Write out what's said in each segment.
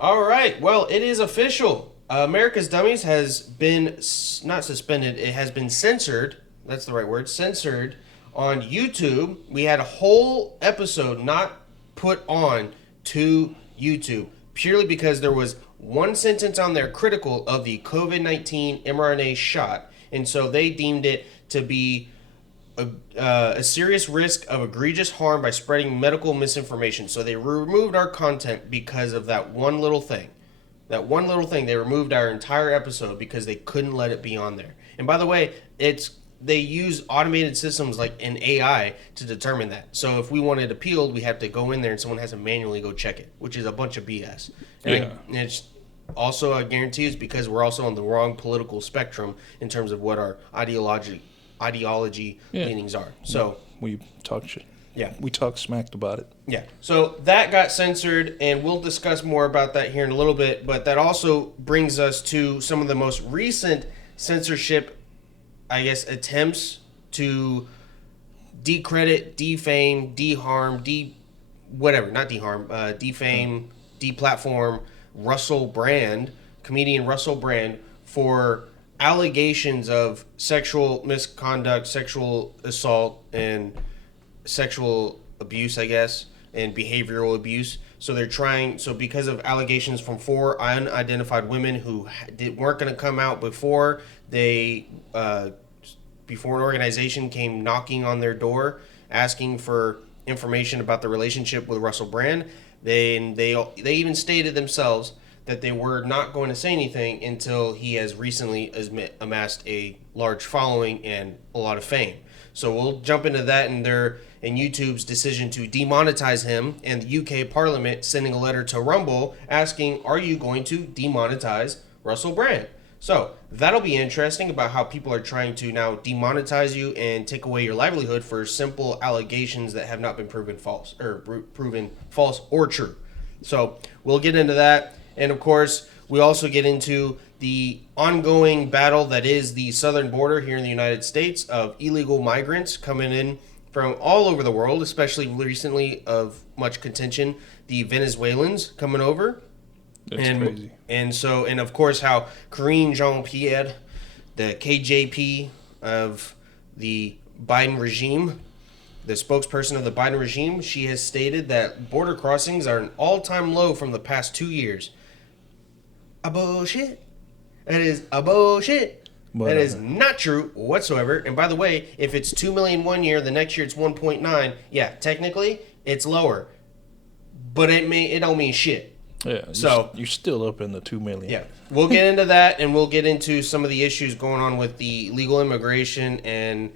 All right. Well, it is official. America's Dummies has been not suspended. It has been censored. That's the right word. Censored on YouTube. We had a whole episode not put on to YouTube purely because there was one sentence on there critical of the COVID-19 mRNA shot, and so they deemed it to be a serious risk of egregious harm by spreading medical misinformation. So they removed our content because of that one little thing. That one little thing, they removed our entire episode because they couldn't let it be on there. And by the way, they use automated systems like an AI to determine that. So if we want it appealed, we have to go in there and someone has to manually go check it, which is a bunch of BS. And it's also, I guarantee, it's because we're also on the wrong political spectrum in terms of what our ideology leanings are. So we talk shit. Yeah. We talk smacked about it. Yeah. So that got censored, and we'll discuss more about that here in a little bit. But that also brings us to some of the most recent censorship, I guess, attempts to decredit, defame, deharm, defame, deplatform Russell Brand, comedian Russell Brand, for allegations of sexual misconduct, sexual assault, and sexual abuse, I guess, and behavioral abuse. So they're trying. So because of allegations from 4 unidentified women who weren't going to come out before before an organization came knocking on their door asking for information about the relationship with Russell Brand, they even stated themselves that they were not going to say anything until he has recently amassed a large following and a lot of fame. So we'll jump into that and YouTube's decision to demonetize him, and the UK Parliament sending a letter to Rumble asking, are you going to demonetize Russell Brand? So that'll be interesting about how people are trying to now demonetize you and take away your livelihood for simple allegations that have not been proven false or true. So we'll get into that. And of course, we also get into the ongoing battle that is the southern border here in the United States of illegal migrants coming in from all over the world, especially recently of much contention, the Venezuelans coming over. That's crazy. And of course, how Karine Jean-Pierre, the KJP of the Biden regime, the spokesperson of the Biden regime, she has stated that border crossings are an all-time low from the past 2 years. A bullshit. That is a bullshit. That is not true whatsoever. And by the way, if it's 2 million one year, the next year it's 1.9. Yeah, technically it's lower, but it don't mean shit. Yeah. So you're still up in the 2 million. Yeah, we'll get into that, and we'll get into some of the issues going on with the legal immigration and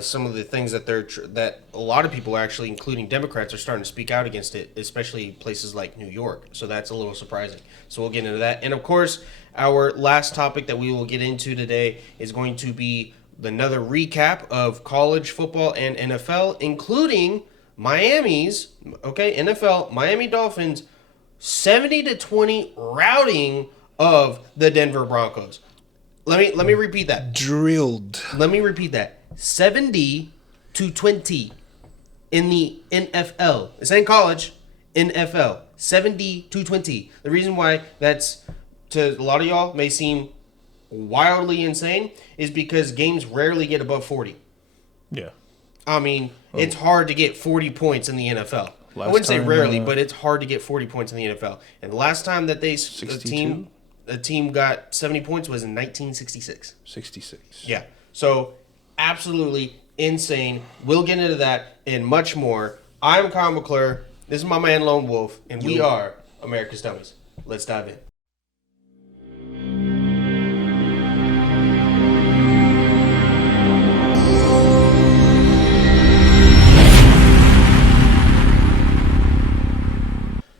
some of the things that that a lot of people, actually, including Democrats, are starting to speak out against it, especially places like New York. So that's a little surprising. So we'll get into that. And of course, our last topic that we will get into today is going to be another recap of college football and NFL, including NFL, Miami Dolphins 70-20 routing of the Denver Broncos. Let me repeat that. Drilled. Let me repeat that. 70-20 in the NFL. This ain't college. NFL. 70-20. The reason why that's, to a lot of y'all, may seem wildly insane is because games rarely get above 40. Yeah. I mean, it's hard to get 40 points in the NFL. I wouldn't say rarely, but it's hard to get 40 points in the NFL. And the last time that a team got 70 points was in 1966. 66. Yeah. So absolutely insane. We'll get into that and much more. I'm Kyle McClure. This is my man Lone Wolf, and we are America's Dummies. Let's dive in.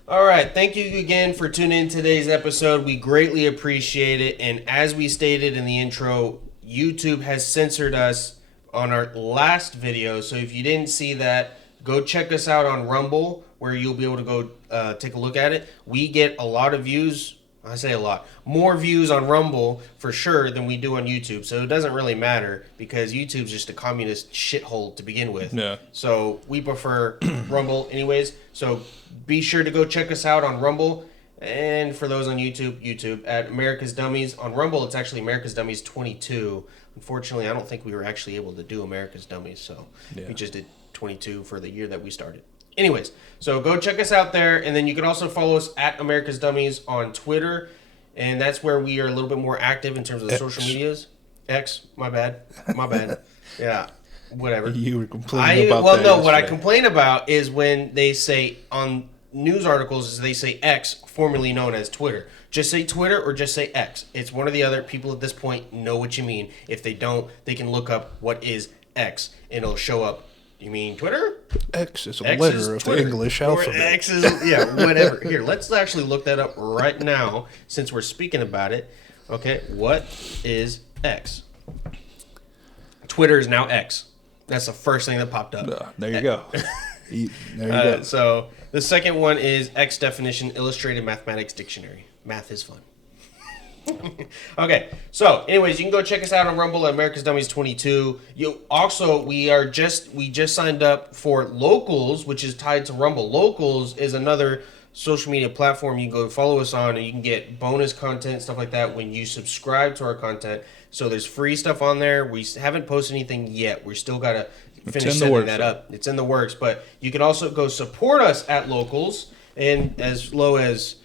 All right, thank you again for tuning in to today's episode. We greatly appreciate it. And as we stated in the intro, YouTube has censored us on our last video. So if you didn't see that, go check us out on Rumble, where you'll be able to go take a look at it. We get a lot of views. I say a lot. More views on Rumble for sure than we do on YouTube. So it doesn't really matter because YouTube's just a communist shithole to begin with. Yeah. So we prefer Rumble anyways. So be sure to go check us out on Rumble. And for those on YouTube at America's Dummies. On Rumble, it's actually America's Dummies 22. Unfortunately, I don't think we were actually able to do America's Dummies, so we just did 22 for the year that we started. Anyways, so go check us out there, and then you can also follow us at America's Dummies on Twitter, and that's where we are a little bit more active in terms of the social medias. X, my bad. Yeah, whatever. You were complaining about that. Well, no, what I complain about is when they say on news articles, is they say X, formerly known as Twitter. Just say Twitter or just say X. It's one or the other. People at this point know what you mean. If they don't, they can look up what is X, and it'll show up. You mean Twitter? X is a letter of the English alphabet. X is, yeah, whatever. Here, let's actually look that up right now since we're speaking about it. Okay, what is X? Twitter is now X. That's the first thing that popped up. There you go. There you go. So the second one is X definition, Illustrated Mathematics Dictionary. Math is fun. Okay, so anyways, you can go check us out on Rumble at America's Dummies 22. We just signed up for Locals, which is tied to Rumble. Locals is another social media platform you can go follow us on, and you can get bonus content, stuff like that, when you subscribe to our content. So there's free stuff on there. We haven't posted anything yet. We still got to finish setting that up. It's in the works, but you can also go support us at Locals, and as low as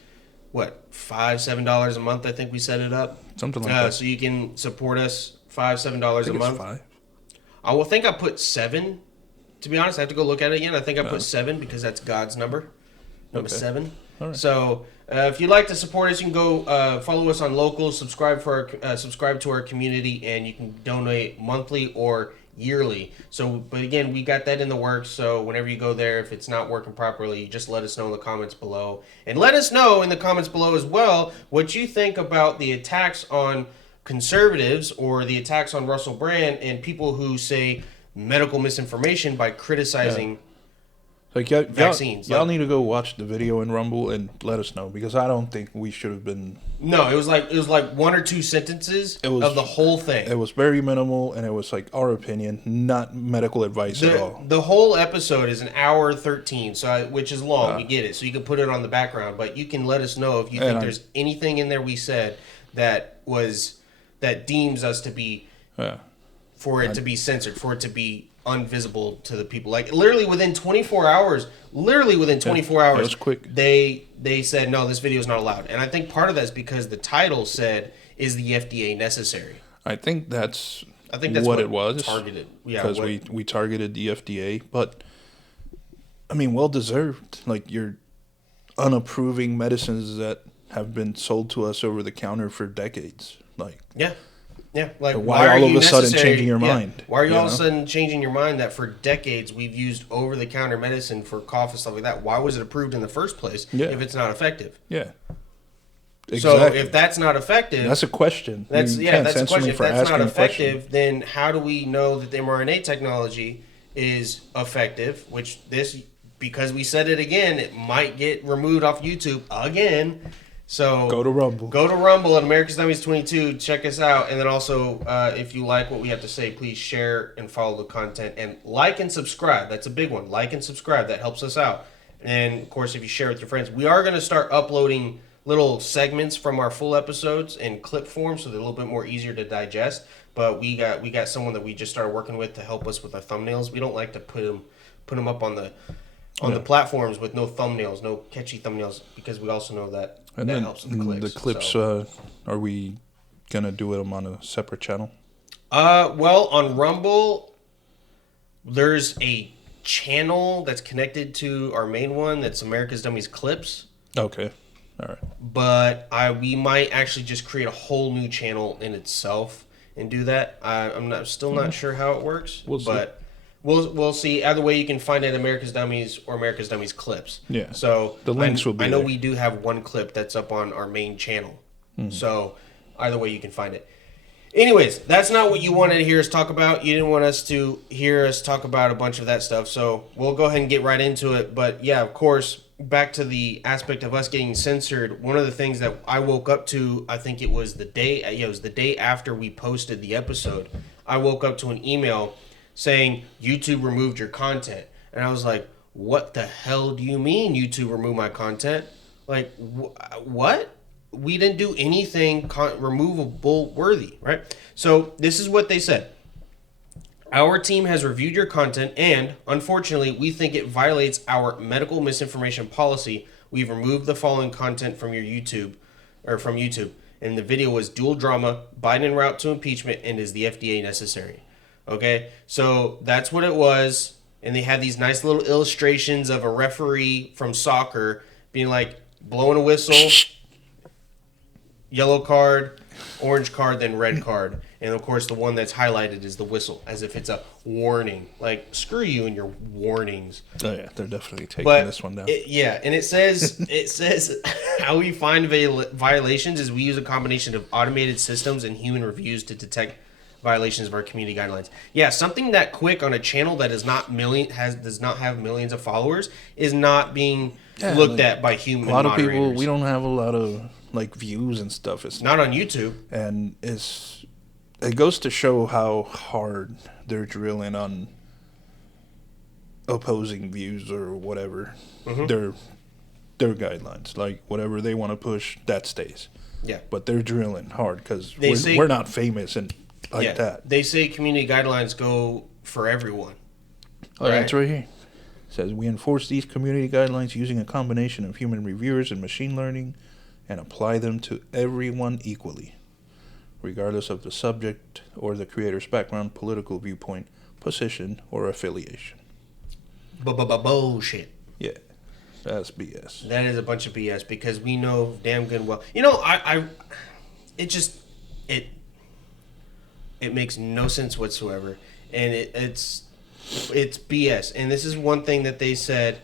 what, $5-7 a month, I think we set it up. Something like that. So you can support us $5-7 a month. $5. I will think I put 7. To be honest, I have to go look at it again. I think I put 7 because that's God's number. Number 7. All right. So if you'd like to support us, you can go follow us on Locals, subscribe to our community, and you can donate monthly or yearly. So, but again, we got that in the works. So whenever you go there, if it's not working properly, just let us know in the comments below, and let us know in the comments below as well what you think about the attacks on conservatives or the attacks on Russell Brand and people who say medical misinformation by criticizing vaccines. Y'all need to go watch the video in Rumble and let us know, because I don't think we should have been. No, it was like 1 or 2 sentences of the whole thing. It was very minimal, and it was like our opinion, not medical advice at all. The whole episode is an hour 13, which is long. We get it, so you can put it on the background, but you can let us know if you think there's anything in there we said that deems us to be for it to be censored, for it to be unvisible to the people. Like literally within 24 hours, that was quick. They said no, this video is not allowed. And I think part of that is because the title said, "Is the FDA necessary?" I think that's what it was. Targeted. Yeah, because we targeted the FDA, but I mean, well deserved. Like, you're unapproving medicines that have been sold to us over the counter for decades. Like, yeah. Like, why all of a sudden changing your mind? Why are you all of a sudden changing your mind that for decades we've used over-the-counter medicine for cough and stuff like that? Why was it approved in the first place if it's not effective? Yeah. Exactly. So if that's not effective, that's a question. That's a question. If that's not effective, then how do we know that the mRNA technology is effective? Because we said it again, it might get removed off YouTube again. So go to Rumble at America's Dummies 22. Check us out, and then also if you like what we have to say, please share and follow the content, and like and subscribe. That's a big one. Like and subscribe. That helps us out. And of course, if you share with your friends, we are going to start uploading little segments from our full episodes in clip form, so they're a little bit more easier to digest. But we got someone that we just started working with to help us with our thumbnails. We don't like to put them up on the platforms with no thumbnails, no catchy thumbnails, because we also know that helps with the clicks. The clips, are we gonna do them on a separate channel? Well, on Rumble, there's a channel that's connected to our main one. That's America's Dummies Clips. Okay. All right. But we might actually just create a whole new channel in itself and do that. I'm still not sure how it works. We'll see. Either way, you can find it at America's Dummies or America's Dummies Clips. Yeah. So the links will be. I know there. we do have one clip that's up on our main channel. Mm-hmm. So either way, you can find it. Anyways, that's not what you wanted to hear us talk about. You didn't want us to hear us talk about a bunch of that stuff. So we'll go ahead and get right into it. But yeah, of course, back to the aspect of us getting censored. One of the things that I woke up to, I think it was the day after we posted the episode. I woke up to an email saying YouTube removed your content, and I was like, "What the hell do you mean YouTube removed my content? Like, what? We didn't do anything removable worthy, right? So this is what they said. Our team has reviewed your content and, unfortunately, we think it violates our medical misinformation policy. We've removed the following content from your YouTube, or from YouTube. And the video was dual drama, Biden en route to impeachment, and is the FDA necessary? Okay, so that's what it was. And they had these nice little illustrations of a referee from soccer being like, blowing a whistle, yellow card, orange card, then red card. And of course, the one that's highlighted is the whistle, as if it's a warning. Like, screw you and your warnings. Oh yeah, they're definitely taking this one down. And it says how we find violations is we use a combination of automated systems and human reviews to detect violations of our community guidelines. Yeah, something that quick on a channel that does not have millions of followers is not being looked at by human moderators. A lot of people, we don't have a lot of like views and stuff. It's not on YouTube, and it goes to show how hard they're drilling on opposing views or whatever. Their guidelines, like whatever they want to push, that stays. Yeah, but they're drilling hard because we're not famous and like that. They say community guidelines go for everyone. Oh, right? That's right here. It says we enforce these community guidelines using a combination of human reviewers and machine learning, and apply them to everyone equally, regardless of the subject or the creator's background, political viewpoint, position, or affiliation. Bullshit. Yeah, that's BS. That is a bunch of BS because we know damn good well. It makes no sense whatsoever, and it's BS. And this is one thing that they said.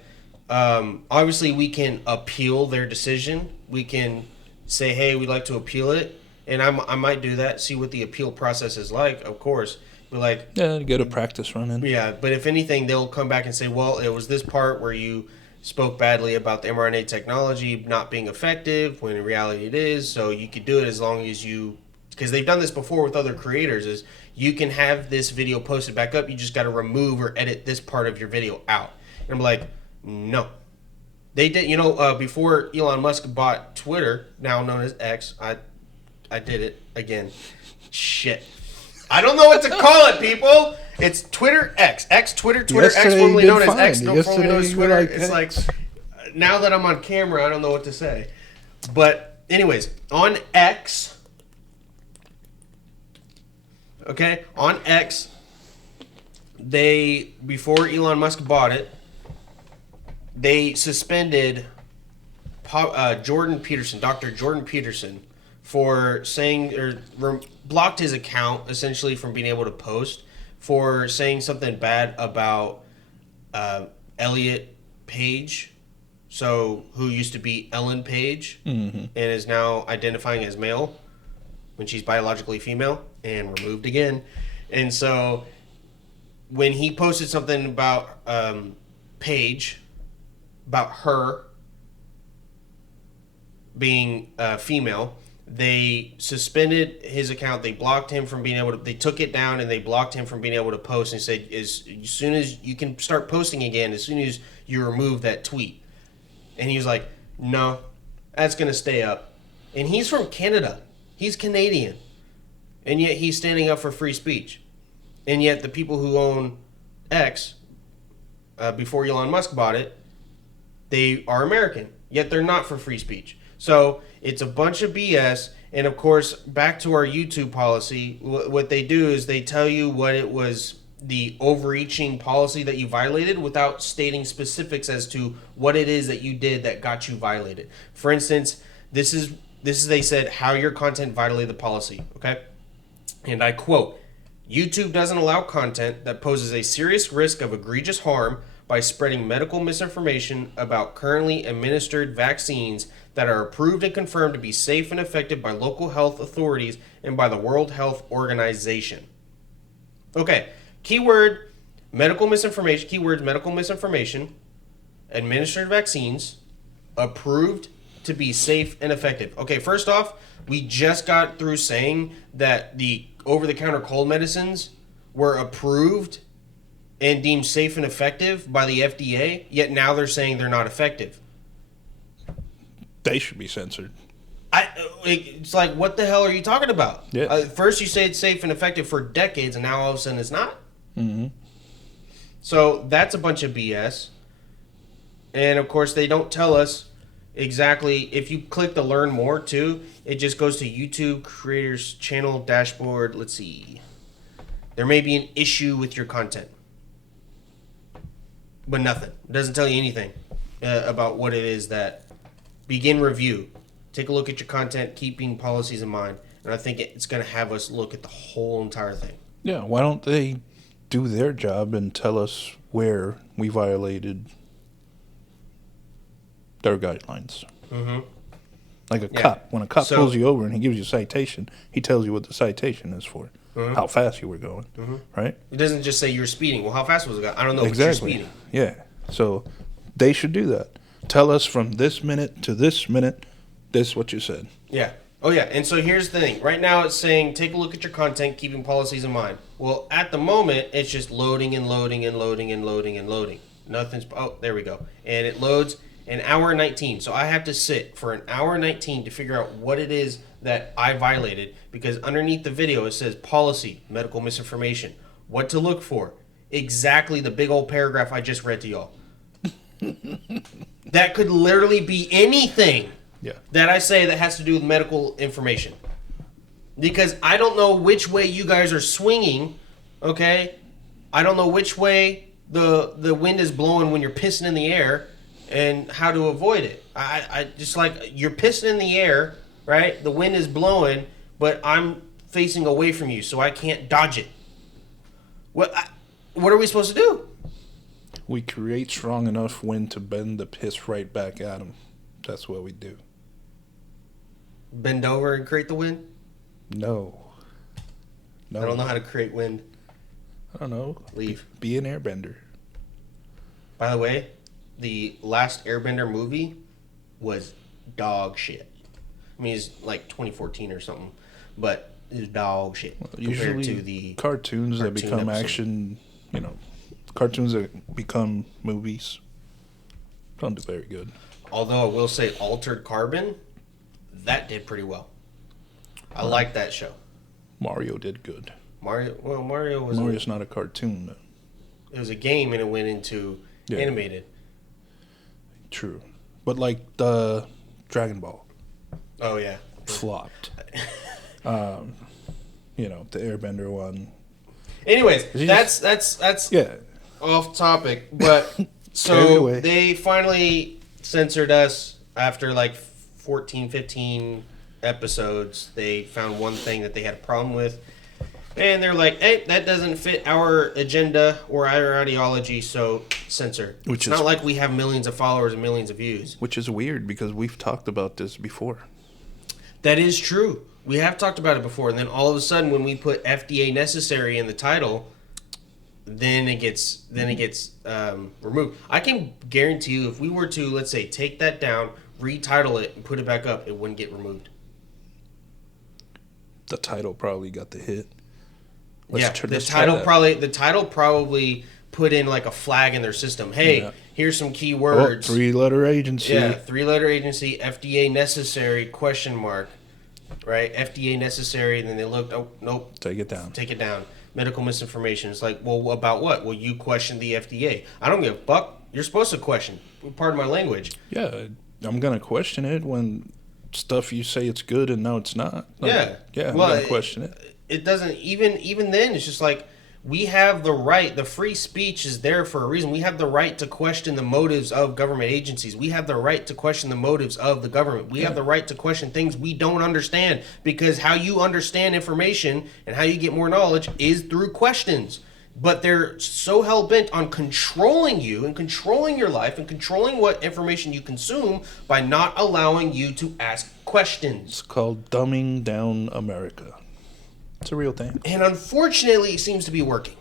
Obviously, we can appeal their decision. We can say, hey, we'd like to appeal it. And I might do that, see what the appeal process is like, of course. But like, yeah, get a practice run in. Yeah, but if anything, they'll come back and say, well, it was this part where you spoke badly about the mRNA technology not being effective, when in reality it is. So you could do it as long as you... Because they've done this before with other creators, is you can have this video posted back up, you just got to remove or edit this part of your video out. And I'm like, no. They did, before Elon Musk bought Twitter, now known as X, I did it again. Shit. I don't know what to call it, people. It's Twitter X. Twitter X, formerly known as X, formerly known as Twitter. It's like, now that I'm on camera, I don't know what to say. But anyways, on X, on X, before Elon Musk bought it, they suspended Dr. Jordan Peterson, for saying, or blocked his account essentially from being able to post, for saying something bad about Elliot Page, who used to be Ellen Page, and is now identifying as male when she's biologically female, and removed again. And so when he posted something about Page, about her being female, they suspended his account. They blocked him from being able to... They took it down and they blocked him from being able to post, and said, as soon as you can start posting again, as soon as you remove that tweet. And he was like, no, that's going to stay up. And he's from Canada. He's Canadian. And yet he's standing up for free speech. And yet the people who own X, before Elon Musk bought it, they are American. Yet they're not for free speech. So it's a bunch of BS. And of course, back to our YouTube policy, what they do is they tell you what it was, the overreaching policy that you violated, without stating specifics as to what it is that you did that got you violated. For instance, this is they said how your content violated the policy, okay? And I quote, YouTube doesn't allow content that poses a serious risk of egregious harm by spreading medical misinformation about currently administered vaccines that are approved and confirmed to be safe and effective by local health authorities and by the World Health Organization. Okay, keywords, medical misinformation, administered vaccines, approved to be safe and effective. Okay, first off, we just got through saying that the over-the-counter cold medicines were approved and deemed safe and effective by the FDA, yet now they're saying they're not effective. They should be censored. It's like, what the hell are you talking about? Yeah. First you say it's safe and effective for decades, and now all of a sudden it's not? Mm-hmm. So that's a bunch of BS. And, of course, they don't tell us exactly. If you click the learn more, too, it just goes to YouTube creators channel dashboard. Let's see. There may be an issue with your content. But nothing. It doesn't tell you anything about what it is that... Begin review. Take a look at your content, keeping policies in mind. And I think it's going to have us look at the whole entire thing. Yeah, why don't they do their job and tell us where we violated their guidelines? Mm-hmm. Like a cop. When a cop pulls you over and he gives you a citation, he tells you what the citation is for. Mm-hmm. How fast you were going, mm-hmm. right? It doesn't just say you're speeding. Well, how fast was it? I don't know, exactly. But you're speeding. Yeah, so they should do that. Tell us from this minute to this minute, this is what you said. Yeah. Oh, yeah. And so here's the thing. Right now it's saying, take a look at your content, keeping policies in mind. Well, at the moment, it's just loading and loading and loading and loading and loading. Nothing's... Oh, there we go. And it loads an hour and 19. So I have to sit for an hour and 19 to figure out what it is that I violated. Because underneath the video, it says policy, medical misinformation, what to look for. Exactly the big old paragraph I just read to y'all. That could literally be anything that I say that has to do with medical information. Because I don't know which way you guys are swinging, okay? I don't know which way the wind is blowing when you're pissing in the air and how to avoid it. I just like, you're pissing in the air, right? The wind is blowing, but I'm facing away from you, so I can't dodge it. What are we supposed to do? We create strong enough wind to bend the piss right back at them. That's what we do. Bend over and create the wind? No. I don't know how to create wind. I don't know. Leave. Be an airbender. By the way, the last Airbender movie was dog shit. I mean, it's like 2014 or something, but it's dog shit compared to the cartoons that become episode. Action, cartoons that become movies don't do very good. Although I will say Altered Carbon, that did pretty well. I like that show. Mario did good. Mario's not a cartoon, though. It was a game and it went into animated. True. But like the Dragon Ball. Oh, yeah. Flopped. The Airbender one. Anyways, that's off topic. But so they finally censored us after like 14, 15 episodes. They found one thing that they had a problem with. And they're like, hey, that doesn't fit our agenda or our ideology, so censor. It's not like we have millions of followers and millions of views. Which is weird because we've talked about this before. That is true. We have talked about it before, and then all of a sudden when we put FDA necessary in the title, then it gets removed. I can guarantee you if we were to, let's say, take that down, retitle it, and put it back up, it wouldn't get removed. The title probably got the hit. The title probably put in like a flag in their system. Hey, here's some key words. 3-letter agency. Yeah, 3-letter agency, FDA necessary, ? Right? FDA necessary, and then they looked, oh, nope. Take it down. Medical misinformation. It's like, well, about what? Well, you question the FDA. I don't give a fuck. You're supposed to question. Pardon my language. Yeah, I'm going to question it when stuff you say it's good and now it's not. Yeah, I'm going to question it. It doesn't, even then, it's just like, we have the right, the free speech is there for a reason. We have the right to question the motives of government agencies. We have the right to question the motives of the government. We have the right to question things we don't understand, because how you understand information and how you get more knowledge is through questions. But they're so hell-bent on controlling you and controlling your life and controlling what information you consume by not allowing you to ask questions. It's called dumbing down America. It's a real thing. And unfortunately, it seems to be working.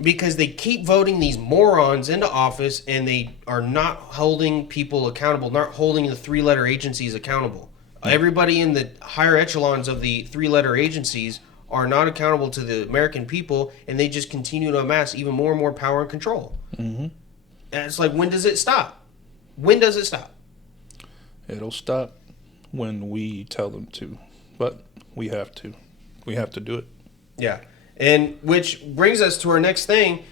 Because they keep voting these morons into office and they are not holding people accountable, not holding the 3-letter agencies accountable. Everybody in the higher echelons of the 3-letter agencies are not accountable to the American people, and they just continue to amass even more and more power and control. Mm-hmm. And it's like, when does it stop? When does it stop? It'll stop when we tell them to, but we have to. We have to do it. Yeah. And which brings us to our next thing.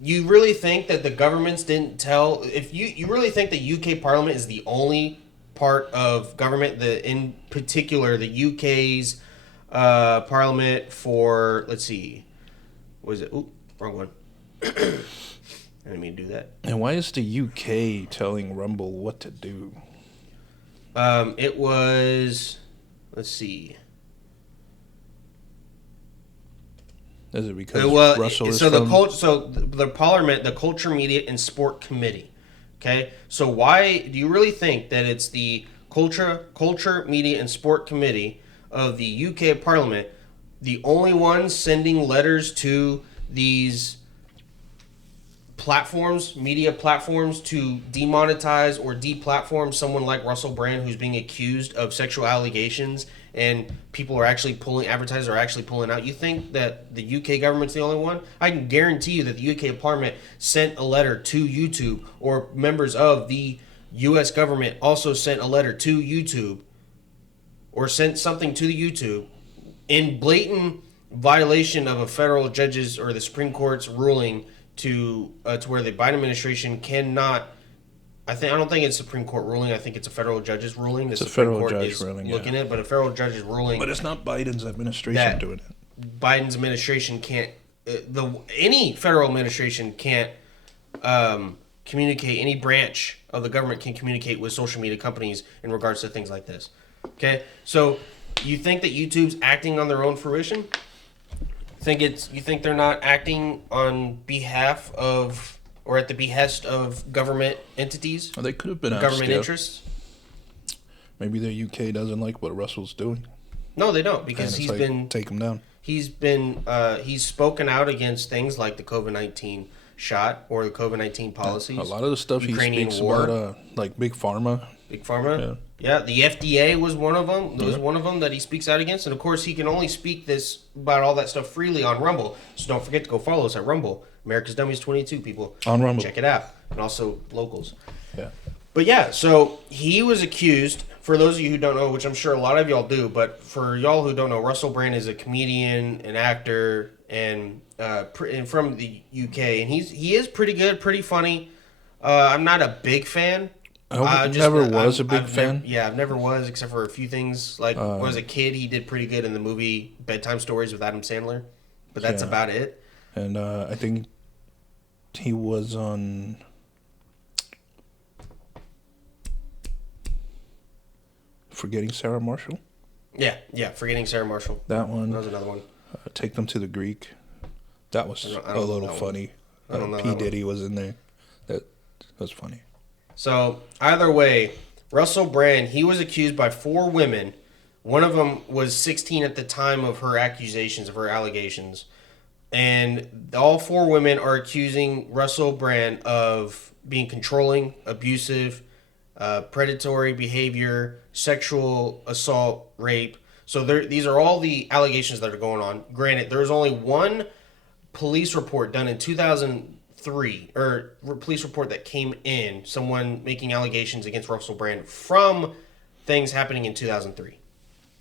You really think that the governments didn't tell... If you really think the UK Parliament is the only part of government, in particular the UK's Parliament for... Let's see. What is it? Oop, wrong one. I didn't mean to do that. And why is the UK telling Rumble what to do? It was... Let's see. Is it because Russell is so the Parliament, the Culture, Media, and Sport Committee. Okay, so why do you really think that it's the Culture, Media, and Sport Committee of the UK Parliament, the only ones sending letters to these platforms, media platforms, to demonetize or deplatform someone like Russell Brand, who's being accused of sexual allegations, and people are actually advertisers are actually pulling out? You think that the UK government's the only one? I can guarantee you that the UK Parliament sent a letter to YouTube, or members of the US government also sent a letter to YouTube, or sent something to the YouTube in blatant violation of a federal judge's or the Supreme Court's ruling to where the Biden administration cannot... I don't think it's Supreme Court ruling. I think it's a federal judge's ruling. It's a federal judge ruling, looking at it, but a federal judge's ruling. But it's not Biden's administration doing it. Biden's administration can't... any federal administration can't communicate. Any branch of the government can communicate with social media companies in regards to things like this. Okay, so you think that YouTube's acting on their own fruition? You think they're not acting on behalf of, or at the behest of, government entities? Well, they could have been government interests. Maybe the UK doesn't like what Russell's doing. No, they don't, because he's been... Take him down. He's spoken out against things like the COVID-19 shot or the COVID-19 policies. A lot of the stuff Ukrainian he speaks war. About, like Big Pharma. Big Pharma? Yeah, the FDA was one of them. There was one of them that he speaks out against. And, of course, he can only speak about all that stuff freely on Rumble. So don't forget to go follow us at Rumble. America's Dummies 22, people. On Rumble. Check it out. And also locals. Yeah. But, yeah, so he was accused, for those of you who don't know, which I'm sure a lot of y'all do, but for y'all who don't know, Russell Brand is a comedian, an actor, and from the UK. And he is pretty good, pretty funny. I'm not a big fan. I never was a big fan. I've never was, except for a few things. Like, when I was a kid, he did pretty good in the movie Bedtime Stories with Adam Sandler. But that's about it. And I think he was on... Forgetting Sarah Marshall? Yeah, Forgetting Sarah Marshall. That one. That was another one. Take Them to the Greek. That was a little funny. P. Diddy was in there. That was funny. So, either way, Russell Brand, he was accused by 4 women. One of them was 16 at the time of her accusations, of her allegations. And all 4 women are accusing Russell Brand of being controlling, abusive, predatory behavior, sexual assault, rape. So these are all the allegations that are going on. Granted, there was only one police report done in 2003, or police report that came in, someone making allegations against Russell Brand from things happening in 2003.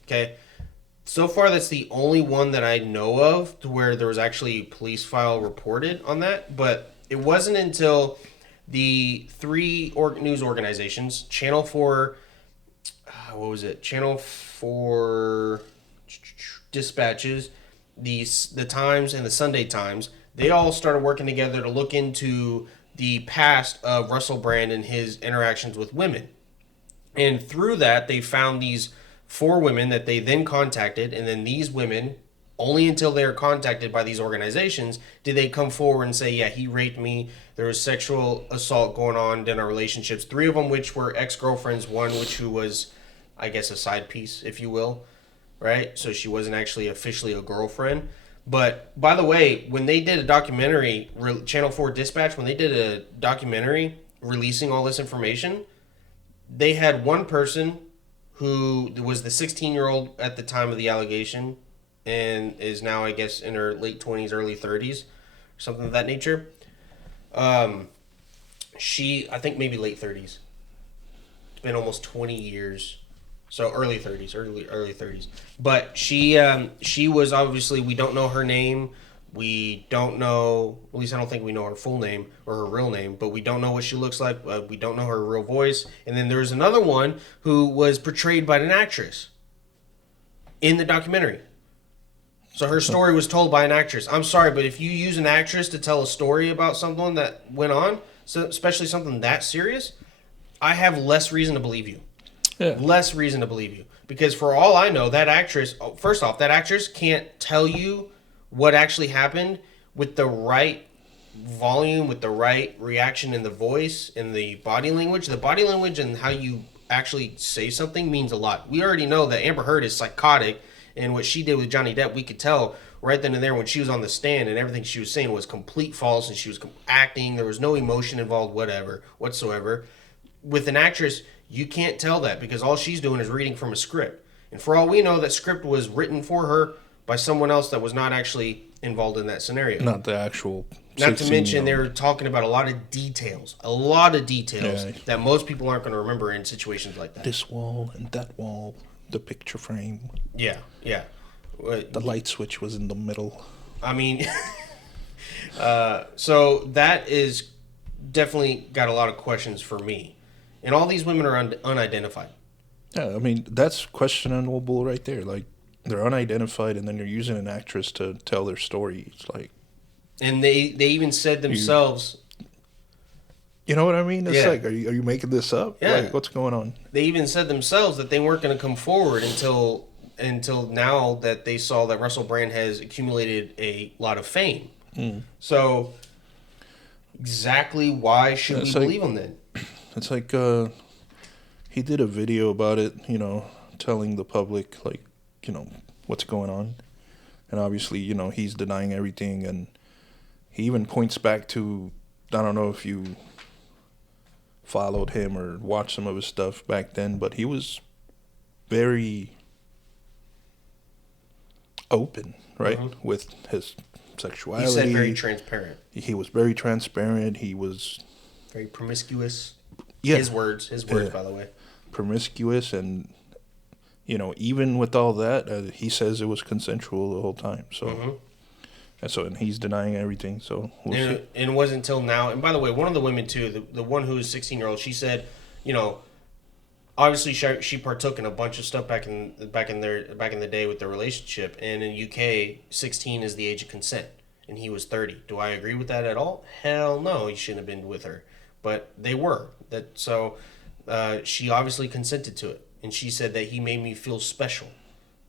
Okay? So far, that's the only one that I know of to where there was actually a police file reported on that. But it wasn't until the 3 news organizations, Channel 4, Channel 4 Dispatches, the Times, and the Sunday Times, they all started working together to look into the past of Russell Brand and his interactions with women. And through that, they found these 4 women that they then contacted, and then these women, only until they were contacted by these organizations, did they come forward and say, yeah, he raped me, there was sexual assault going on in our relationships. 3 of them which were ex-girlfriends, one who was, I guess, a side piece, if you will, right? So she wasn't actually officially a girlfriend. But, by the way, when they did a documentary, Channel 4 Dispatch, when they did a documentary releasing all this information, they had one person who was the 16-year-old at the time of the allegation and is now, I guess, in her late 20s, early 30s, something of that nature. I think maybe late 30s. It's been almost 20 years So early 30s, early 30s. But she was obviously, we don't know her name. We don't know, at least I don't think we know her full name or her real name, but we don't know what she looks like. We don't know her real voice. And then there's another one who was portrayed by an actress in the documentary. So her story was told by an actress. I'm sorry, but if you use an actress to tell a story about something that went on, so especially something that serious, I have less reason to believe you. Yeah. Less reason to believe you. Because for all I know, that actress, first off, that actress can't tell you what actually happened with the right volume, with the right reaction in the voice, in the body language. The body language and how you actually say something means a lot. We already know that Amber Heard is psychotic, and what she did with Johnny Depp, we could tell right then and there when she was on the stand, and everything she was saying was complete false, and she was acting. There was no emotion involved, whatsoever. With an actress, you can't tell that because all she's doing is reading from a script. And for all we know, that script was written for her by someone else that was not actually involved in that scenario. Not the actual. Not to mention, they were talking about a lot of details that most people aren't going to remember in situations like that. This wall and that wall, the picture frame. Yeah. The light switch was in the middle. I mean, so that is definitely got a lot of questions for me. And all these women are unidentified. Yeah, I mean, that's questionable right there. Like, they're unidentified, and then you're using an actress to tell their story. It's like... And they even said themselves... You know what I mean? It's like, are you making this up? Yeah. Like, what's going on? They even said themselves that they weren't going to come forward until now that they saw that Russell Brand has accumulated a lot of fame. So, exactly why should we believe him then? It's like, he did a video about it, telling the public, like, what's going on. And obviously, he's denying everything. And he even points back to, I don't know if you followed him or watched some of his stuff back then, but he was very open, right? Mm-hmm. With his sexuality. He said very transparent. He was very transparent. He was... very promiscuous. Yeah. His words, by the way. Promiscuous, and even with all that, he says it was consensual the whole time. So, and he's denying everything. So we'll see. And it wasn't until now. And by the way, one of the women too, the one who is 16-year-old, she said, obviously she partook in a bunch of stuff back in the day with their relationship. And in UK, 16 is the age of consent, and he was 30. Do I agree with that at all? Hell no, he shouldn't have been with her. But they were. She obviously consented to it. And she said that he made me feel special,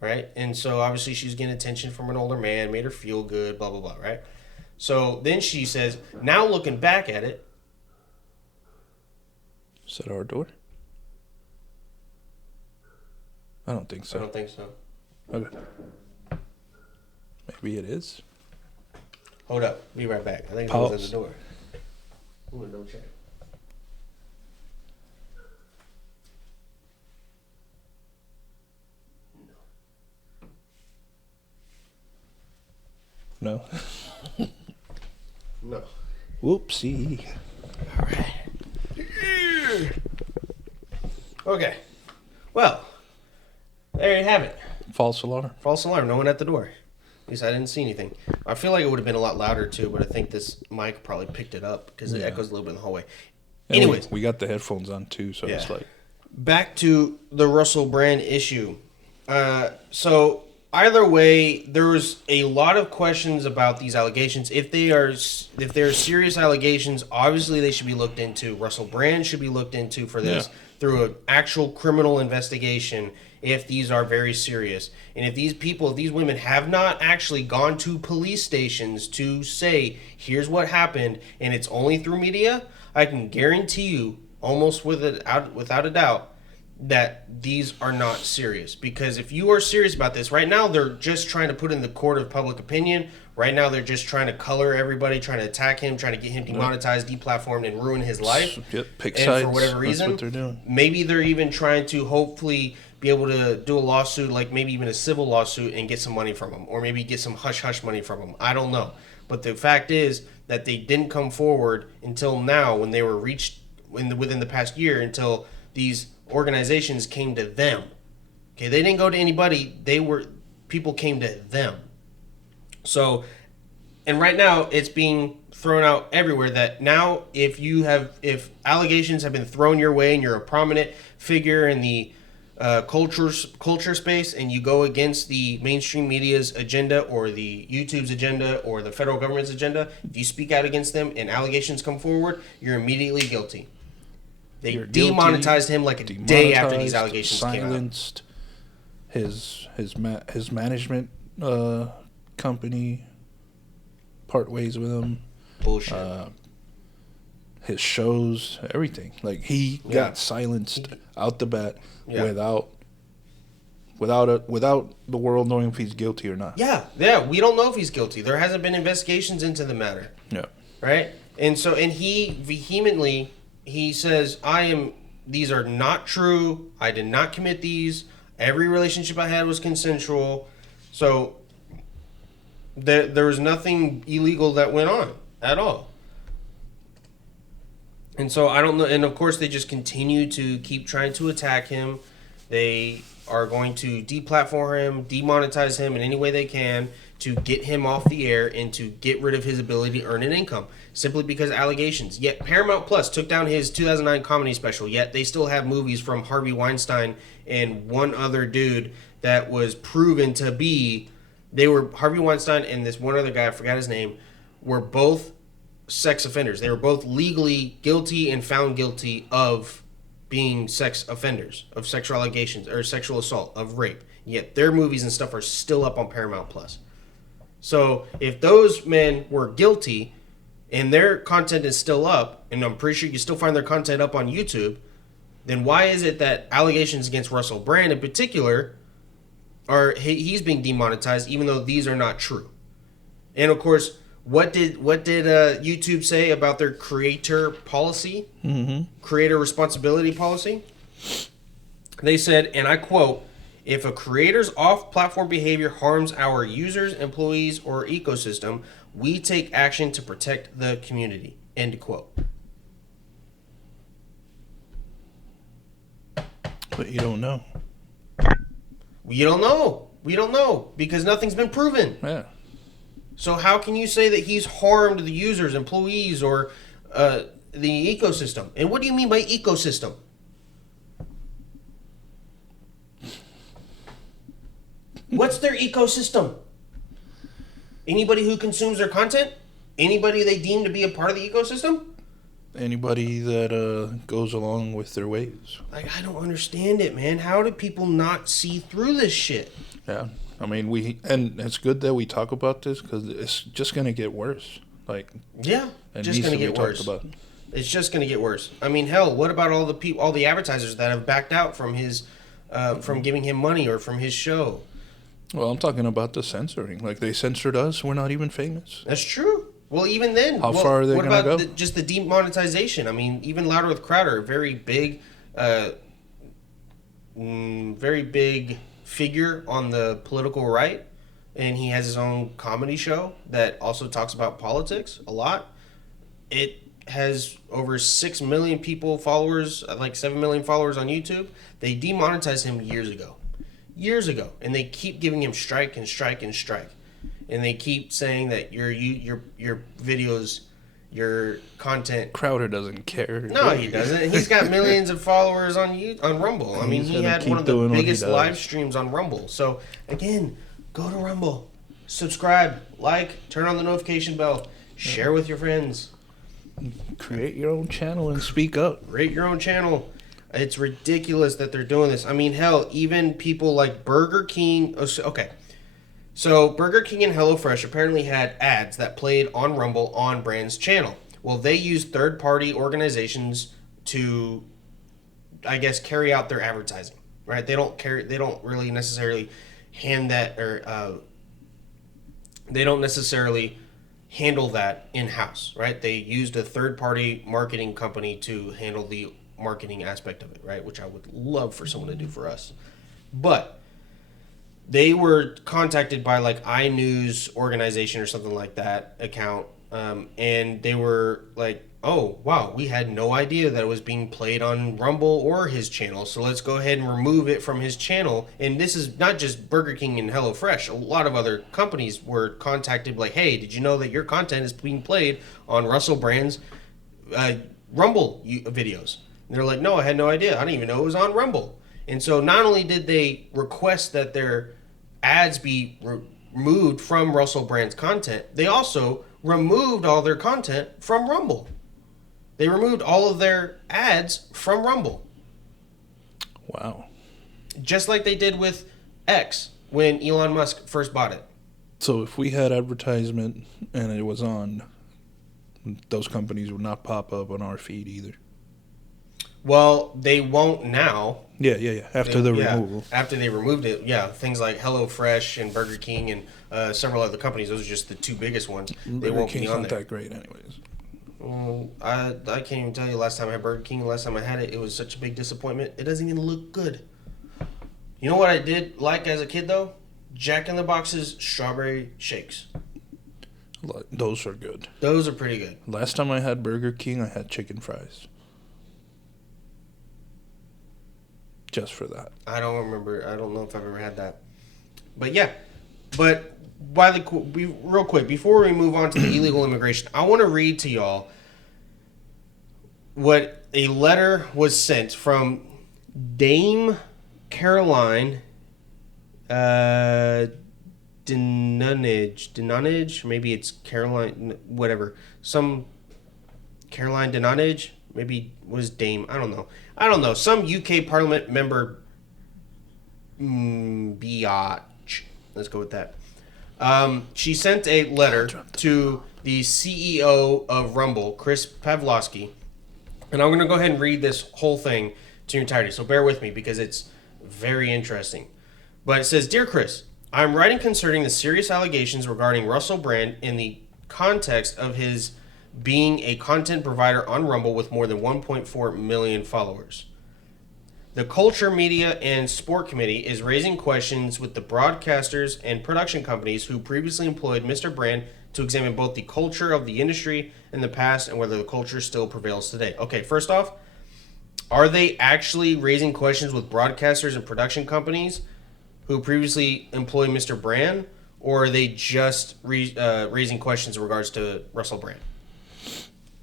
right? And so obviously she's getting attention from an older man, made her feel good, blah, blah, blah, right? So then she says, now looking back at it. Is that our door? I don't think so. I don't think so. Okay. Maybe it is. Hold up. Be right back. I think it was at the door. I'm going to double check. No. No. Whoopsie. All right. Okay. Well, there you have it. False alarm. False alarm. No one at the door. At least I didn't see anything. I feel like it would have been a lot louder too, but I think this mic probably picked it up because it echoes a little bit in the hallway. And anyways, we got the headphones on too, so it's like... Back to the Russell Brand issue. So either way, there was a lot of questions about these allegations. If they're serious allegations, obviously they should be looked into. Russell Brand should be looked into for this through an actual criminal investigation if these are very serious. And if these women have not actually gone to police stations to say, here's what happened, and it's only through media, I can guarantee you, almost without a doubt, that these are not serious. Because if you are serious about this, right now they're just trying to put in the court of public opinion. Right now they're just trying to color everybody, trying to attack him, trying to get him demonetized, deplatformed, and ruin his life. Pick and sides. For whatever reason, that's what they're doing. Maybe they're even trying to hopefully be able to do a lawsuit, like maybe even a civil lawsuit, and get some money from him. Or maybe get some hush-hush money from him. I don't know. But the fact is that they didn't come forward until now when they were reached within the past year until these organizations came to them Okay, they didn't go to anybody. People came to them. So, and right now it's being thrown out everywhere that now if allegations have been thrown your way and you're a prominent figure in the culture space and you go against the mainstream media's agenda or the YouTube's agenda or the federal government's agenda, if you speak out against them and allegations come forward, you're immediately guilty. They demonetized him like a day after these allegations came out. Silenced his management company, part ways with him. Bullshit. His shows, everything. Like he got silenced out the bat without the world knowing if he's guilty or not. Yeah. We don't know if he's guilty. There hasn't been investigations into the matter. Yeah. Right? And he vehemently says, these are not true. I did not commit these. Every relationship I had was consensual. So there was nothing illegal that went on at all. And so I don't know. And of course, they just continue to keep trying to attack him. They are going to deplatform him, demonetize him in any way they can to get him off the air and to get rid of his ability to earn an income simply because of allegations. Yet Paramount Plus took down his 2009 comedy special, yet they still have movies from Harvey Weinstein and one other dude that was proven to be, Harvey Weinstein and this one other guy, I forgot his name, were both sex offenders. They were both legally guilty and found guilty of being sex offenders, of sexual allegations or sexual assault, of rape. Yet their movies and stuff are still up on Paramount Plus. So if those men were guilty and their content is still up, and I'm pretty sure you still find their content up on YouTube, then why is it that allegations against Russell Brand in particular he's being demonetized even though these are not true? And of course, what did YouTube say about their creator policy, creator responsibility policy? They said, and I quote, "If a creator's off-platform behavior harms our users, employees, or ecosystem, we take action to protect the community." End quote. But you don't know. You don't know. We don't know because nothing's been proven. Yeah. So how can you say that he's harmed the users, employees, or the ecosystem? And what do you mean by ecosystem? What's their ecosystem? Anybody who consumes their content? Anybody they deem to be a part of the ecosystem? Anybody that goes along with their ways. Like, I don't understand it, man. How do people not see through this shit? Yeah. I mean, and it's good that we talk about this because it's just going to get worse. Like, yeah, just going to get worse. It's just going to get worse. I mean, hell, what about all the advertisers that have backed out from his, from giving him money or from his show? Well, I'm talking about the censoring. Like, they censored us. We're not even famous. That's true. Well, even then, how far are they going to go? What about just the demonetization? I mean, even Louder with Crowder, very big figure on the political right, and he has his own comedy show that also talks about politics a lot. It has over 6 million followers, like 7 million followers on YouTube. They demonetized him years ago, and they keep giving him strike, and they keep saying that your videos, your content. Crowder doesn't care. No, he doesn't. He's got millions of followers on Rumble. I mean, he had one of the biggest live streams on Rumble. So again, go to Rumble, subscribe, like, turn on the notification bell, share with your friends. Create your own channel and speak up. Create your own channel. It's ridiculous that they're doing this. I mean, hell, even people like Burger King. Okay. So Burger King and HelloFresh apparently had ads that played on Rumble on Brand's channel. Well, they used third-party organizations to, I guess, carry out their advertising, right? They don't really necessarily hand that, or they don't necessarily handle that in-house, right? They used a third-party marketing company to handle the marketing aspect of it, right? Which I would love for someone to do for us. But they were contacted by like iNews organization or something like that account, and they were like, oh, wow, we had no idea that it was being played on Rumble or his channel, so let's go ahead and remove it from his channel. And this is not just Burger King and HelloFresh. A lot of other companies were contacted like, hey, did you know that your content is being played on Russell Brand's Rumble videos? And they're like, no, I had no idea. I didn't even know it was on Rumble. And so not only did they request that their ads be removed from Russell Brand's content, they also removed all their content from Rumble. They removed all of their ads from Rumble. Wow. Just like they did with X when Elon Musk first bought it. So if we had advertisement and it was on, those companies would not pop up on our feed either. Well, they won't now. Yeah. After the removal. After they removed it, things like HelloFresh and Burger King and several other companies, those are just the two biggest ones. They won't be on there. Not that great anyways. I can't even tell you last time I had Burger King, last time I had it, it was such a big disappointment. It doesn't even look good. You know what I did like as a kid, though? Jack in the Box's strawberry shakes. Those are good. Those are pretty good. Last time I had Burger King, I had chicken fries. Just for that. I don't remember. I don't know if I've ever had that. But yeah. But real quick, before we move on to the illegal immigration, I want to read to y'all what a letter was sent from Dame Caroline Denonage, maybe it's Caroline, whatever. Some Caroline Denonage, maybe was Dame, I don't know. Some UK Parliament member, Biatch. Let's go with that. She sent a letter to the CEO of Rumble, Chris Pavlovsky, and I'm going to go ahead and read this whole thing to your entirety, so bear with me because it's very interesting. But it says, Dear Chris, I'm writing concerning the serious allegations regarding Russell Brand in the context of his being a content provider on Rumble with more than 1.4 million followers. The Culture, Media, and Sport Committee is raising questions with the broadcasters and production companies who previously employed Mr. Brand to examine both the culture of the industry in the past and whether the culture still prevails today. Okay, first off, are they actually raising questions with broadcasters and production companies who previously employed Mr. Brand, or are they just raising questions in regards to Russell Brand?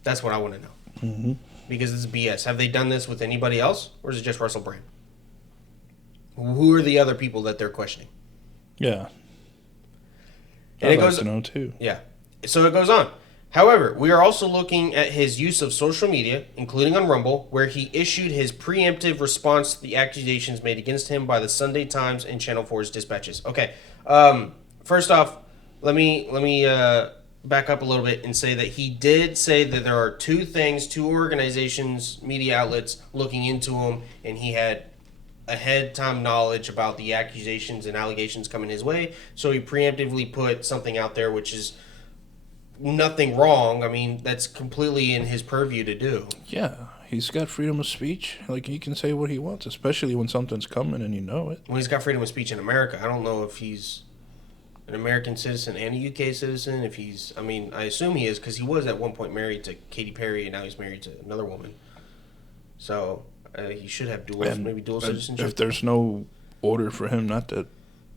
That's what I want to know. Mm-hmm. Because it's BS. Have they done this with anybody else, or is it just Russell Brand? Who are the other people that they're questioning? Yeah. And I'd like to know too. Yeah. So it goes on. However, we are also looking at his use of social media, including on Rumble, where he issued his preemptive response to the accusations made against him by the Sunday Times and Channel 4's dispatches. Okay. First off, let me back up a little bit and say that he did say that there are two organizations, media outlets looking into him, and he had ahead time knowledge about the accusations and allegations coming his way. So he preemptively put something out there, which is nothing wrong. I mean, that's completely in his purview to do. Yeah, he's got freedom of speech. Like, he can say what he wants, especially when something's coming and you know it. Well, he's got freedom of speech in America. I don't know if he's an American citizen and a UK citizen. If he's, I mean, I assume he is, because he was at one point married to Katy Perry and now he's married to another woman. So he should have dual citizenship. If there's no order for him not to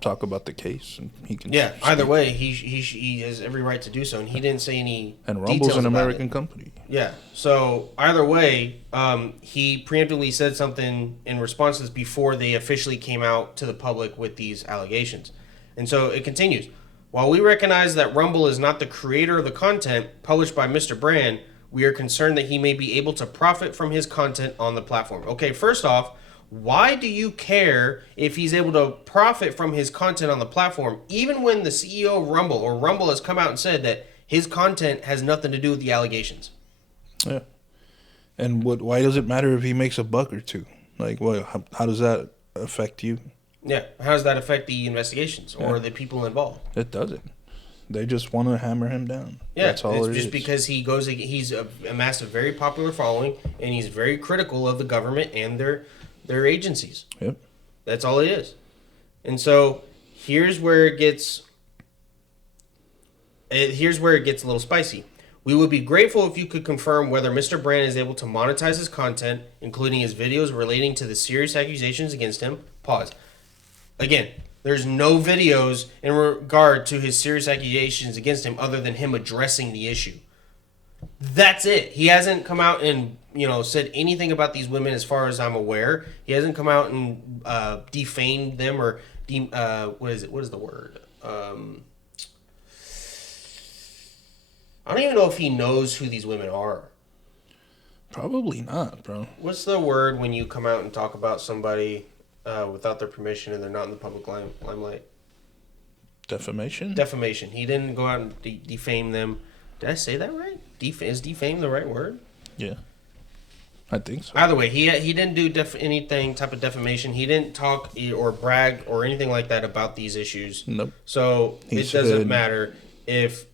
talk about the case, and he can. Yeah, either way, he has every right to do so, and he didn't say any. And Rumble's an American company. Yeah, so either way, he preemptively said something in response to this before they officially came out to the public with these allegations, and so it continues. While we recognize that Rumble is not the creator of the content published by Mr. Brand, we are concerned that he may be able to profit from his content on the platform. Okay, first off, why do you care if he's able to profit from his content on the platform, even when the CEO of Rumble, or Rumble, has come out and said that his content has nothing to do with the allegations? Yeah. And why does it matter if he makes a buck or two? Like, how does that affect you? Yeah, how does that affect the investigations or the people involved? It doesn't. They just want to hammer him down. Yeah, that's all it's just because he's amassed a very popular following, and he's very critical of the government and their agencies. Yep. That's all it is. And so here's where it gets a little spicy. We would be grateful if you could confirm whether Mr. Brand is able to monetize his content, including his videos relating to the serious accusations against him. Pause. Again, there's no videos in regard to his serious accusations against him other than him addressing the issue. That's it. He hasn't come out and, said anything about these women as far as I'm aware. He hasn't come out and defamed them or, what is it? What is the word? I don't even know if he knows who these women are. Probably not, bro. What's the word when you come out and talk about somebody without their permission and they're not in the public limelight? Defamation? Defamation. He didn't go out and defame them. Did I say that right? Is defame the right word? Yeah. I think so. Either way, he didn't do anything type of defamation. He didn't talk or brag or anything like that about these issues. Nope. So it doesn't matter if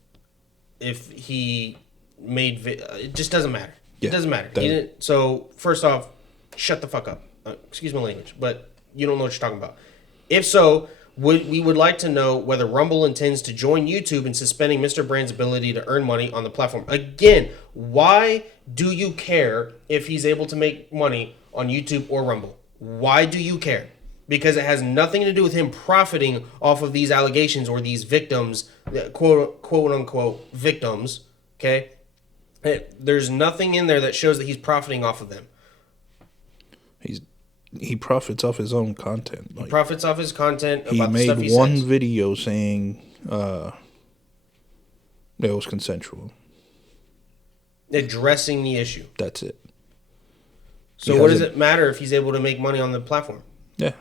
he made it just doesn't matter. Yeah, it doesn't matter. He didn't, so first off, shut the fuck up. Excuse my language, but you don't know what you're talking about. If so, we would like to know whether Rumble intends to join YouTube in suspending Mr. Brand's ability to earn money on the platform. Again, why do you care if he's able to make money on YouTube or Rumble? Why do you care? Because it has nothing to do with him profiting off of these allegations or these victims, quote unquote victims, okay? There's nothing in there that shows that he's profiting off of them. He profits off his own content. He profits off his content about he the stuff he made one says. video saying it was consensual. Addressing the issue. That's it. So what does it matter if he's able to make money on the platform? Yeah.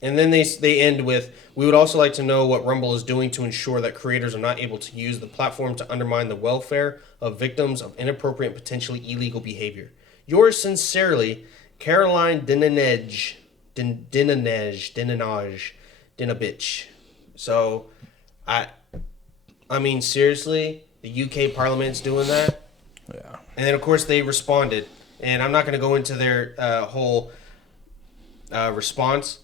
And then they end with, we would also like to know what Rumble is doing to ensure that creators are not able to use the platform to undermine the welfare of victims of inappropriate and potentially illegal behavior. Yours sincerely, Caroline Dinanage. So, I mean, seriously, the UK Parliament's doing that? Yeah. And then, of course, they responded. And I'm not going to go into their whole response.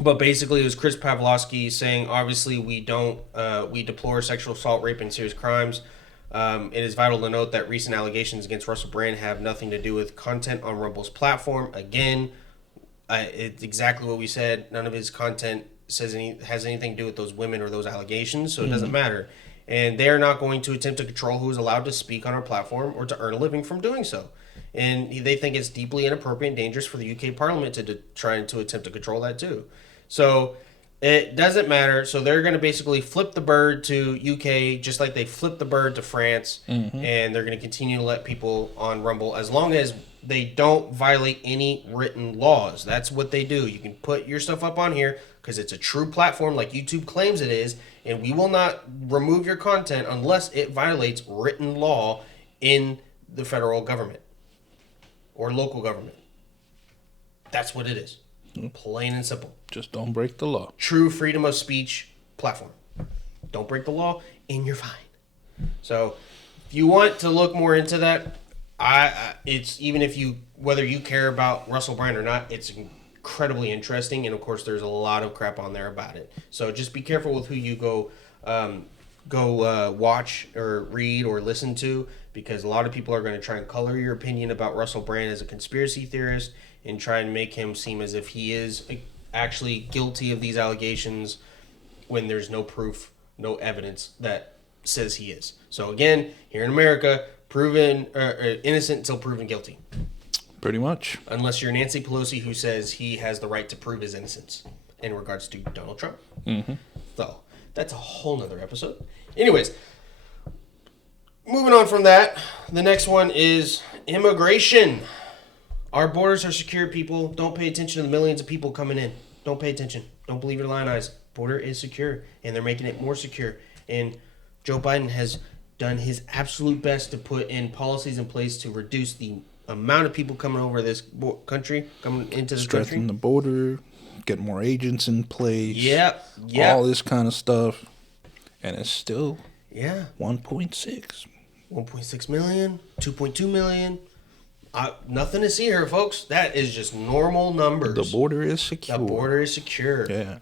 But basically, it was Chris Pavlovsky saying, obviously, we deplore sexual assault, rape, and serious crimes. It is vital to note that recent allegations against Russell Brand have nothing to do with content on Rumble's platform. Again, it's exactly what we said. None of his content has anything to do with those women or those allegations, so it doesn't matter. And they are not going to attempt to control who is allowed to speak on our platform or to earn a living from doing so. And they think it's deeply inappropriate and dangerous for the UK Parliament to try to attempt to control that too. So it doesn't matter. So they're going to basically flip the bird to UK just like they flipped the bird to France. Mm-hmm. And they're going to continue to let people on Rumble as long as they don't violate any written laws. That's what they do. You can put your stuff up on here because it's a true platform like YouTube claims it is. And we will not remove your content unless it violates written law in the federal government or local government. That's what it is. Plain and simple. Just don't break the law. True freedom of speech platform. Don't break the law and you're fine. So if you want to look more into that, it's even if whether you care about Russell Brand or not, it's incredibly interesting. And of course, there's a lot of crap on there about it. So just be careful with who you go watch or read or listen to, because a lot of people are going to try and color your opinion about Russell Brand as a conspiracy theorist and try and make him seem as if he is actually guilty of these allegations when there's no proof, no evidence that says he is. So again, here in America, proven innocent until proven guilty. Pretty much. Unless you're Nancy Pelosi, who says he has the right to prove his innocence in regards to Donald Trump. Mm-hmm. So that's a whole nother episode. Anyways, moving on from that, the next one is immigration. Our borders are secure, people. Don't pay attention to the millions of people coming in. Don't pay attention. Don't believe your lying eyes. Border is secure, and they're making it more secure. And Joe Biden has done his absolute best to put in policies in place to reduce the amount of people coming over this country, coming into this country. Strengthen the border, get more agents in place. Yep. All this kind of stuff. And it's still 1.6. 1.6 million, 2.2 million. Nothing to see here, folks. That is just normal numbers. The border is secure. The border is secure. Yeah.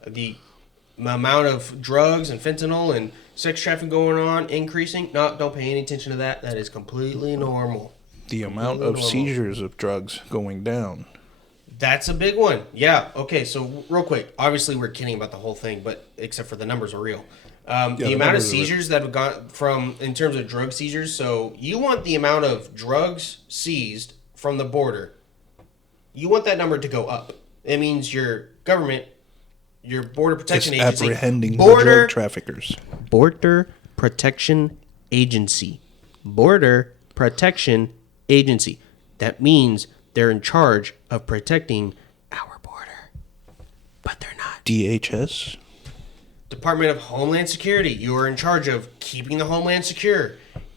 amount of drugs and fentanyl and sex trafficking going on increasing. No, don't pay any attention to that. That is completely normal. The amount of seizures of drugs going down. That's a big one. Yeah. Okay. So real quick, obviously we're kidding about the whole thing, but except for the numbers are real. The amount of seizures that have gone from in terms of drug seizures. So you want the amount of drugs seized from the border. You want that number to go up. It means your government, your border protection agency, apprehending the drug traffickers. Border protection agency. Border protection agency. That means they're in charge of protecting our border. But they're not. DHS? Department of Homeland Security. You are in charge of keeping the homeland secure.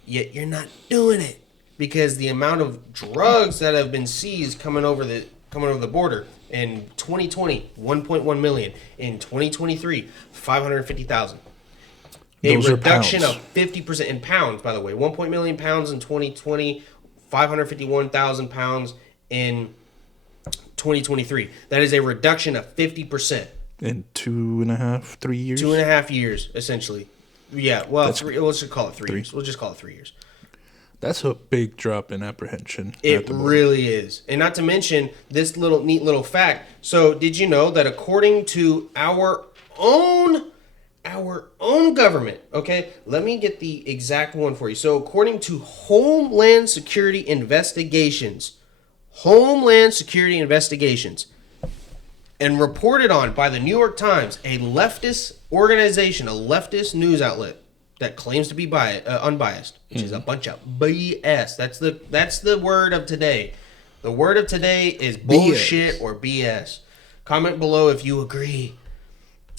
Yet you're not doing it. Because the amount of drugs that have been seized coming over the border in 2020, 1.1 million. In 2023, 550,000. A reduction of 50% in pounds, by the way. 1 million pounds in 2020, 551,000 pounds in 2023. That is a reduction of 50%. In 2.5, 3 years? 2.5 years, essentially. Yeah, well, let's just call it 3 years. We'll just call it 3 years. That's a big drop in apprehension. It really is. And not to mention this neat little fact. So did you know that according to our own government, okay, let me get the exact one for you. So according to Homeland Security Investigations, and reported on by the New York Times, a leftist organization, a leftist news outlet that claims to be unbiased, which is a bunch of BS. That's the word of today. The word of today is bullshit or BS. Comment below if you agree.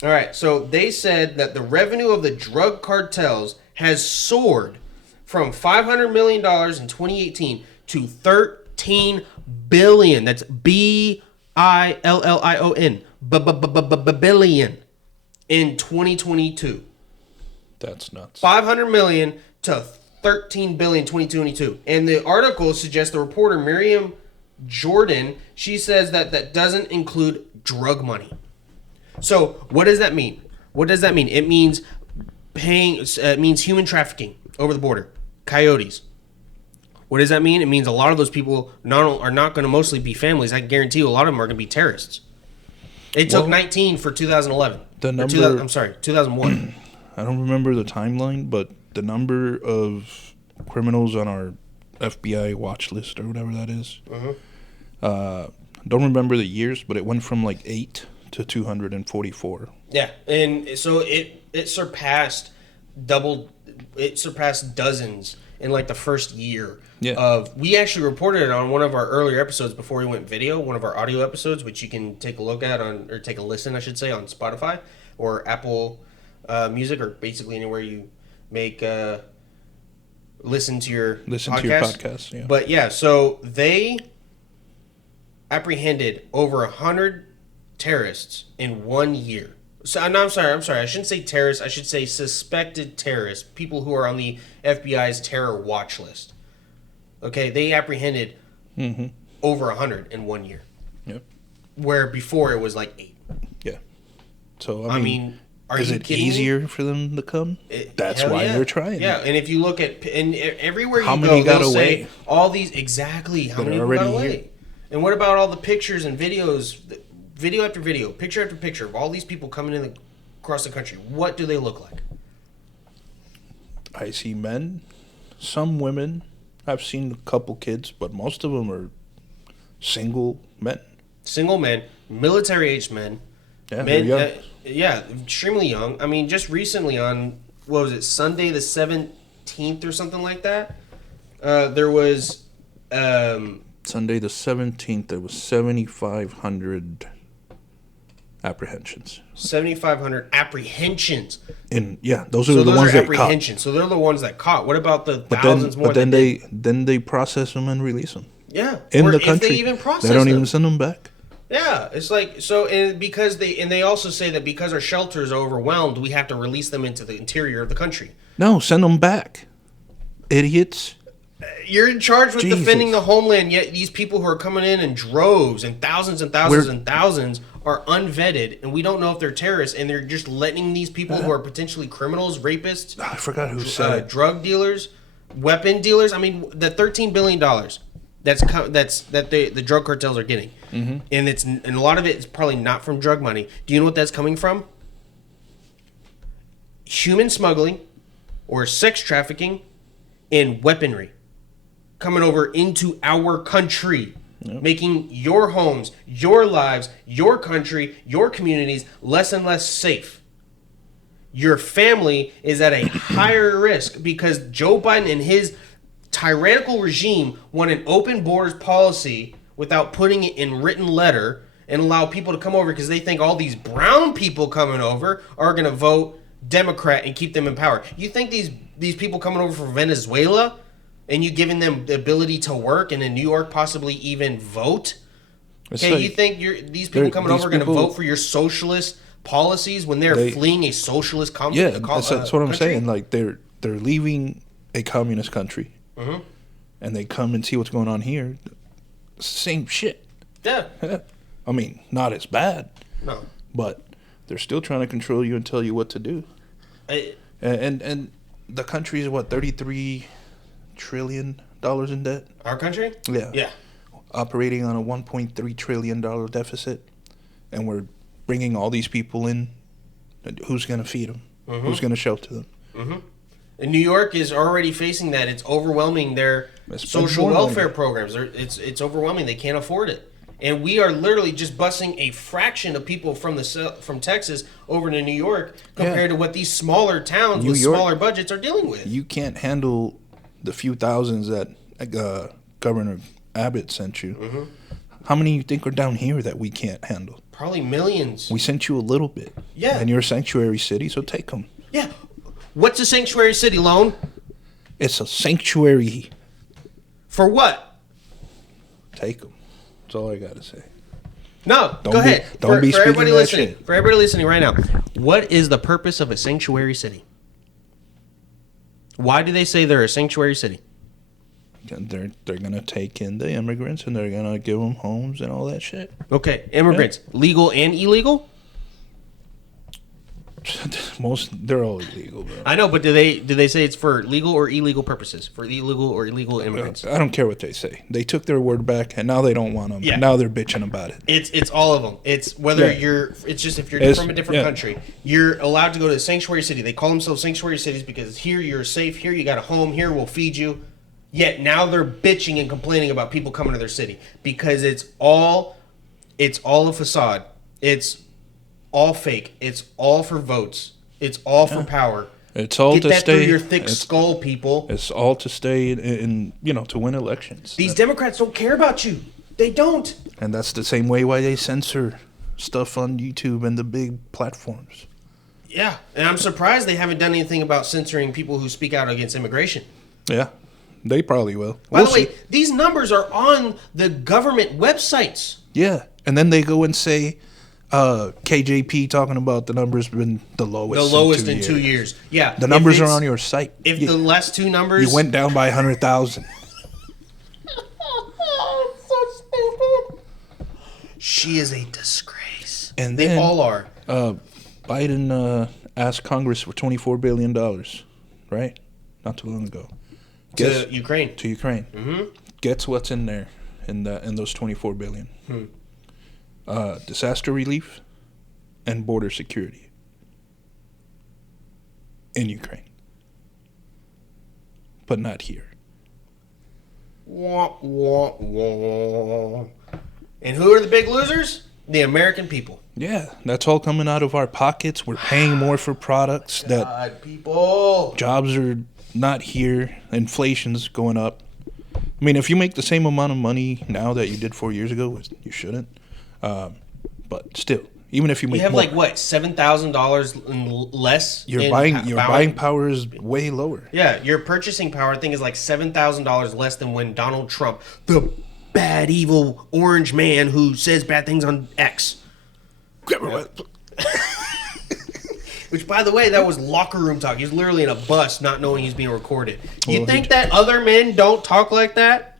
All right, so they said that the revenue of the drug cartels has soared from $500 million in 2018 to $13 billion. That's billion. Billion in 2022. That's nuts. 500 million to 13 billion 2022. And the article suggests the reporter Miriam Jordan, she says that doesn't include drug money. So what does that mean? It means it means human trafficking over the border. Coyotes. What does that mean? It means a lot of those people are not going to mostly be families. I can guarantee you a lot of them are going to be terrorists. It took 19 for 2011. The number... 2001. I don't remember the timeline, but the number of criminals on our FBI watch list or whatever that is. Don't remember the years, but it went from like 8 to 244. Yeah, and so it surpassed dozens in like the first year. Yeah. We actually reported it on one of our earlier episodes before we went video, one of our audio episodes, which you can take a look at or take a listen, I should say, on Spotify or Apple Music, or basically anywhere you make listen to your podcast. Yeah. But yeah, so they apprehended over 100 terrorists in 1 year. So I'm sorry. I shouldn't say terrorists. I should say suspected terrorists, people who are on the FBI's terror watch list. Okay, they apprehended over 100 in 1 year. Yep. Where before it was like 8. Yeah. So I mean, is it easier for them to come? That's why they're trying. Yeah, and if you look at everywhere how you many go, got they'll away? say all these exactly how many people got away. And what about all the pictures and videos, video after video, picture after picture of all these people coming in across the country? What do they look like? I see men, some women. I've seen a couple kids, but most of them are single men. Single men, military-aged men. Yeah, men, young. Extremely young. I mean, just recently on, what was it, Sunday the 17th or something like that? There was... Sunday the 17th, there was 7,500 apprehensions. 7,500 apprehensions. Those are the ones that caught. So they're the ones that caught. What about the thousands more? But then they process them and release them. Yeah, in or the if country, they even process they don't them. even send them back. Yeah, it's like so, and because they also say that because our shelters are overwhelmed, we have to release them into the interior of the country. No, send them back, idiots. You're in charge with defending the homeland, yet these people who are coming in droves and thousands and thousands and thousands are unvetted, and we don't know if they're terrorists, and they're just letting these people who are potentially criminals, rapists, I forgot who said it. drug dealers, weapon dealers. I mean, the $13 billion that the drug cartels are getting, and a lot of it is probably not from drug money. Do you know what that's coming from? Human smuggling, or sex trafficking, and weaponry coming over into our country. Yep. Making your homes, your lives, your country, your communities less and less safe. Your family is at a higher risk because Joe Biden and his tyrannical regime want an open borders policy without putting it in written letter and allow people to come over because they think all these brown people coming over are going to vote Democrat and keep them in power. You think these people coming over from Venezuela and you giving them the ability to work and in New York possibly even vote? Okay, like, you think these people coming over are going to vote for your socialist policies when they're fleeing a socialist country? Yeah, that's what I'm saying. Like they're leaving a communist country, and they come and see what's going on here. Same shit. Yeah. I mean, not as bad. No. But they're still trying to control you and tell you what to do. And the country is what, $33 trillion in debt? Our country? Yeah. Yeah. Operating on a $1.3 trillion deficit, and we're bringing all these people in. Who's going to feed them? Who's going to shelter them? And New York is already facing that. It's overwhelming their social welfare programs. It's overwhelming. They can't afford it. And we are literally just busing a fraction of people from Texas over to New York compared to what these smaller towns with smaller budgets are dealing with. You can't handle the few thousands that Governor Abbott sent you. How many you think are down here that we can't handle? Probably millions. We sent you a little bit. Yeah. And you're a sanctuary city, so take them. Yeah. What's a sanctuary city, Lone? It's a sanctuary. For what? Take them. That's all I got to say. No, go ahead. Don't be for everybody listening. shit. For everybody listening right now, what is the purpose of a sanctuary city? Why do they say they're a sanctuary city? They're going to take in the immigrants and they're going to give them homes and all that shit. Okay, immigrants, legal and illegal? They're all illegal, bro. I know, but do they say it's for legal or illegal purposes? For illegal or illegal immigrants? I don't care what they say. They took their word back and now they don't want them. Yeah. Now they're bitching about it. It's all of them. It's whether it's just if you're from a different country, you're allowed to go to a sanctuary city. They call themselves sanctuary cities because here you're safe, here you got a home, here we'll feed you. Yet now they're bitching and complaining about people coming to their city because it's all a facade. It's all fake. It's all for votes. It's all for power. It's all Get to that stay. Through your thick skull, people. It's all to stay in to win elections. These Democrats don't care about you. They don't. And that's the same way why they censor stuff on YouTube and the big platforms. Yeah, and I'm surprised they haven't done anything about censoring people who speak out against immigration. Yeah, they probably will. By the way, these numbers are on the government websites. Yeah, and then they go and say, KJP talking about the numbers been the lowest. In 2 years. Yeah, the numbers are on your site. If the last two numbers, you went down by 100,000. It's so stupid. She is a disgrace. And they all are. Biden asked Congress for $24 billion, right? Not too long ago. To Ukraine. Mm-hmm. Guess what's in there in those $24 billion? Disaster relief and border security in Ukraine, but not here. Wah, wah, wah. And who are the big losers? The American people. Yeah, that's all coming out of our pockets. We're paying more for products people. Jobs are not here. Inflation's going up. I mean, if you make the same amount of money now that you did 4 years ago, you shouldn't. But still, even if you make you have more, like what, $7,000 less. Your buying power is way lower. Yeah, your purchasing power, I think, is like $7,000 less than when Donald Trump, the bad, evil orange man who says bad things on X. Which, by the way, that was locker room talk. He's literally in a bus, not knowing he's being recorded. You think that other men don't talk like that?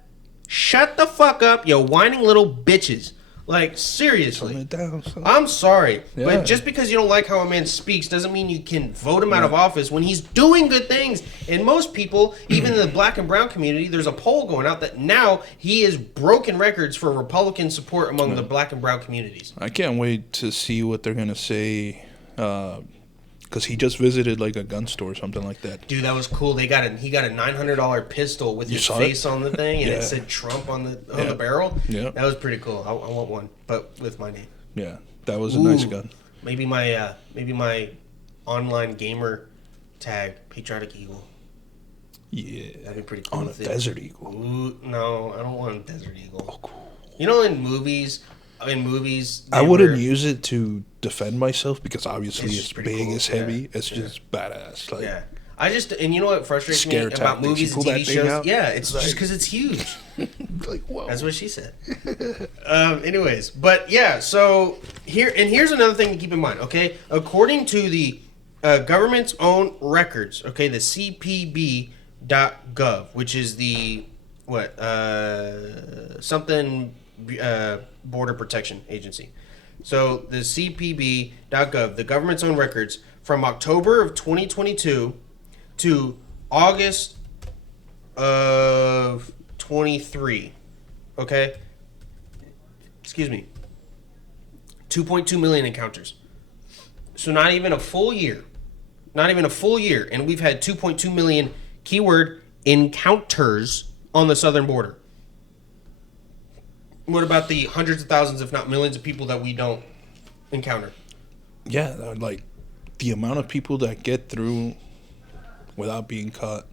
Shut the fuck up, you whining little bitches. Like, seriously. Tone it down, son. I'm sorry, Yeah. but just because you don't like how a man speaks doesn't mean you can vote him out of office when he's doing good things. And most people, even in the black and brown community, there's a poll going out that now he has broken records for Republican support among the black and brown communities. I can't wait to see what they're gonna say, because he just visited like a gun store or something like that. Dude, that was cool. He got a $900 pistol with his saw face it? on the thing, and Yeah. it said Trump on the barrel. Yeah. That was pretty cool. I want one, but with my name. Yeah, that was a nice gun. Maybe my online gamer tag, Patriotic Eagle. Yeah, That'd be pretty cool. on a Desert Eagle. Ooh, no, I don't want a Desert Eagle. Oh, cool. You know, in movies, I wouldn't use it to defend myself because obviously it's pretty big, cool. it's heavy, Yeah. it's just badass. Like, Yeah. And you know what frustrates me Scare about tactics. movies You and pull TV that thing shows? out, Yeah, it's like- just because it's huge. like whoa. That's what she said. Anyways, but yeah, so here's another thing to keep in mind, okay? According to the government's own records, okay, the CPB.gov, which is the Border Protection Agency. So the CPB.gov, the government's own records from October of 2022 to August of 23. Okay? Excuse me. 2.2 million encounters. So not even a full year. Not even a full year. And we've had 2.2 million keyword encounters on the southern border. What about the hundreds of thousands, if not millions of people that we don't encounter? Yeah, like the amount of people that get through without being caught,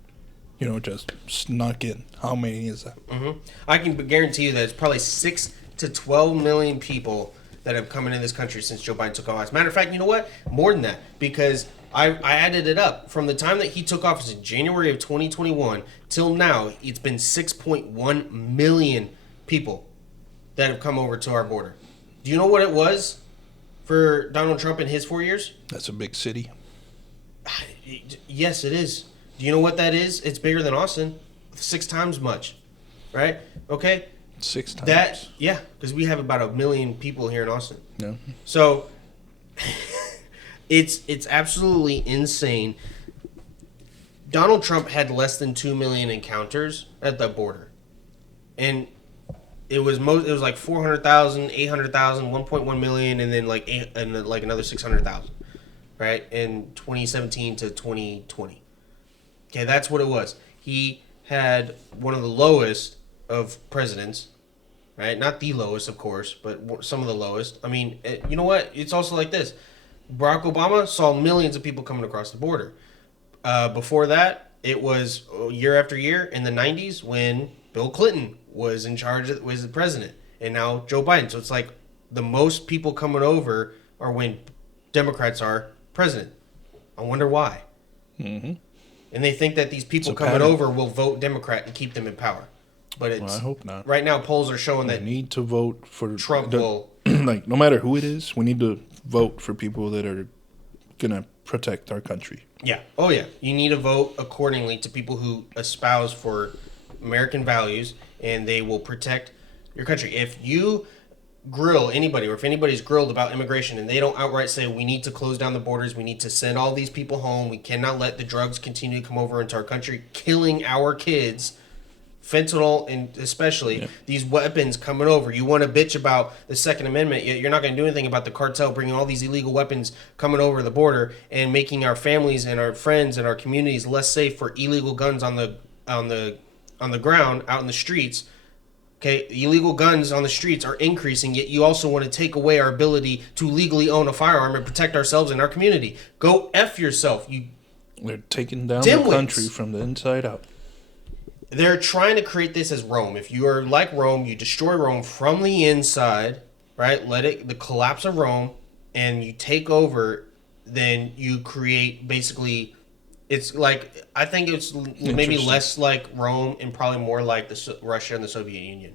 just snuck in. How many is that? Mm-hmm. I can guarantee you that it's probably 6 to 12 million people that have come into this country since Joe Biden took office. Matter of fact, you know what? More than that, because I added it up. From the time that he took office in January of 2021 till now, it's been 6.1 million people that have come over to our border. Do you know what it was for Donald Trump in his 4 years? That's a big city. Yes, it is. Do you know what that is? It's bigger than Austin. 6 times much. Right? Okay? 6 times. Yeah, because we have about 1 million people here in Austin. Yeah. So it's absolutely insane. Donald Trump had less than 2 million encounters at the border. And it was like 400,000, 800,000, 1.1 million, and then like another 600,000, right? In 2017 to 2020. Okay, that's what it was. He had one of the lowest of presidents, right? Not the lowest, of course, but some of the lowest. I mean, you know what? It's also like this. Barack Obama saw millions of people coming across the border. Before that, it was year after year in the 90s when Bill Clinton was in charge, was the president, and now Joe Biden. So it's like the most people coming over are when Democrats are president. I wonder why. Mm-hmm. And they think that these people coming over will vote Democrat and keep them in power. But it's, I hope not. Right now, polls are showing that We need to vote for Trump will. Like, no matter who it is, we need to vote for people that are gonna protect our country. Yeah. Oh, yeah. You need to vote accordingly to people who espouse for American values, and they will protect your country. If you grill anybody, or if anybody's grilled about immigration and they don't outright say we need to close down the borders, we need to send all these people home, we cannot let the drugs continue to come over into our country, killing our kids, fentanyl, and especially these weapons coming over. You want to bitch about the Second Amendment, yet you're not going to do anything about the cartel bringing all these illegal weapons coming over the border and making our families and our friends and our communities less safe for illegal guns on the ground, out in the streets. Okay, illegal guns on the streets are increasing, yet you also want to take away our ability to legally own a firearm and protect ourselves and our community. Go F yourself, you. They're taking down dimwits. the country from the inside out. They're trying to create this as Rome. If you are like Rome, you destroy Rome from the inside, right? The collapse of Rome, and you take over, then you create basically. It's like, I think it's maybe less like Rome and probably more like Russia and the Soviet Union.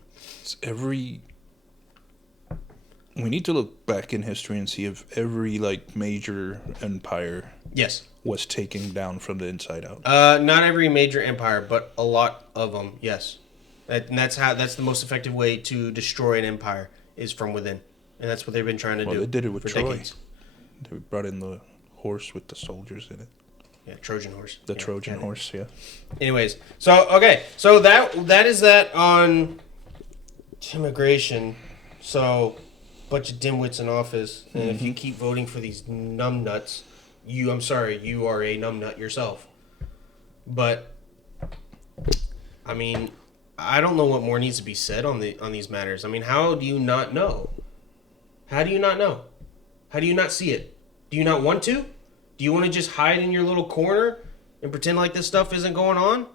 We need to look back in history and see if every major empire was taken down from the inside out. Not every major empire, but a lot of them, yes. And that's the most effective way to destroy an empire is from within. And that's what they've been trying to do. They did it with for Troy. decades. They brought in the horse with the soldiers in it. Yeah, Trojan horse. The Trojan horse, yeah. Anyways, so okay, so that is that on immigration. So, bunch of dimwits in office, and if you keep voting for these numbnuts, you are a numbnut yourself. But I mean, I don't know what more needs to be said on these matters. I mean, how do you not know? How do you not know? How do you not see it? Do you not want to? Do you want to just hide in your little corner and pretend like this stuff isn't going on?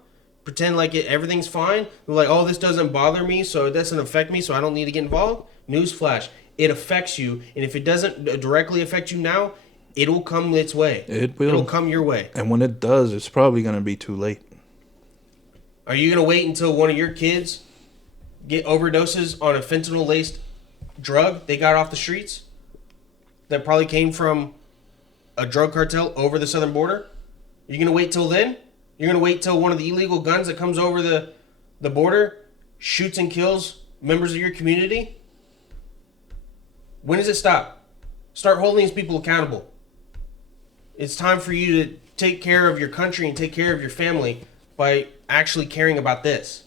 Pretend like everything's fine? Like, oh, this doesn't bother me, so it doesn't affect me, so I don't need to get involved? Newsflash, it affects you, and if it doesn't directly affect you now, it'll come its way. It will. It'll come your way. And when it does, it's probably going to be too late. Are you going to wait until one of your kids get overdoses on a fentanyl-laced drug they got off the streets that probably came from a drug cartel over the southern border? You're going to wait till then? You're going to wait till one of the illegal guns that comes over the border shoots and kills members of your community? When does it stop? Start holding these people accountable. It's time for you to take care of your country and take care of your family by actually caring about this.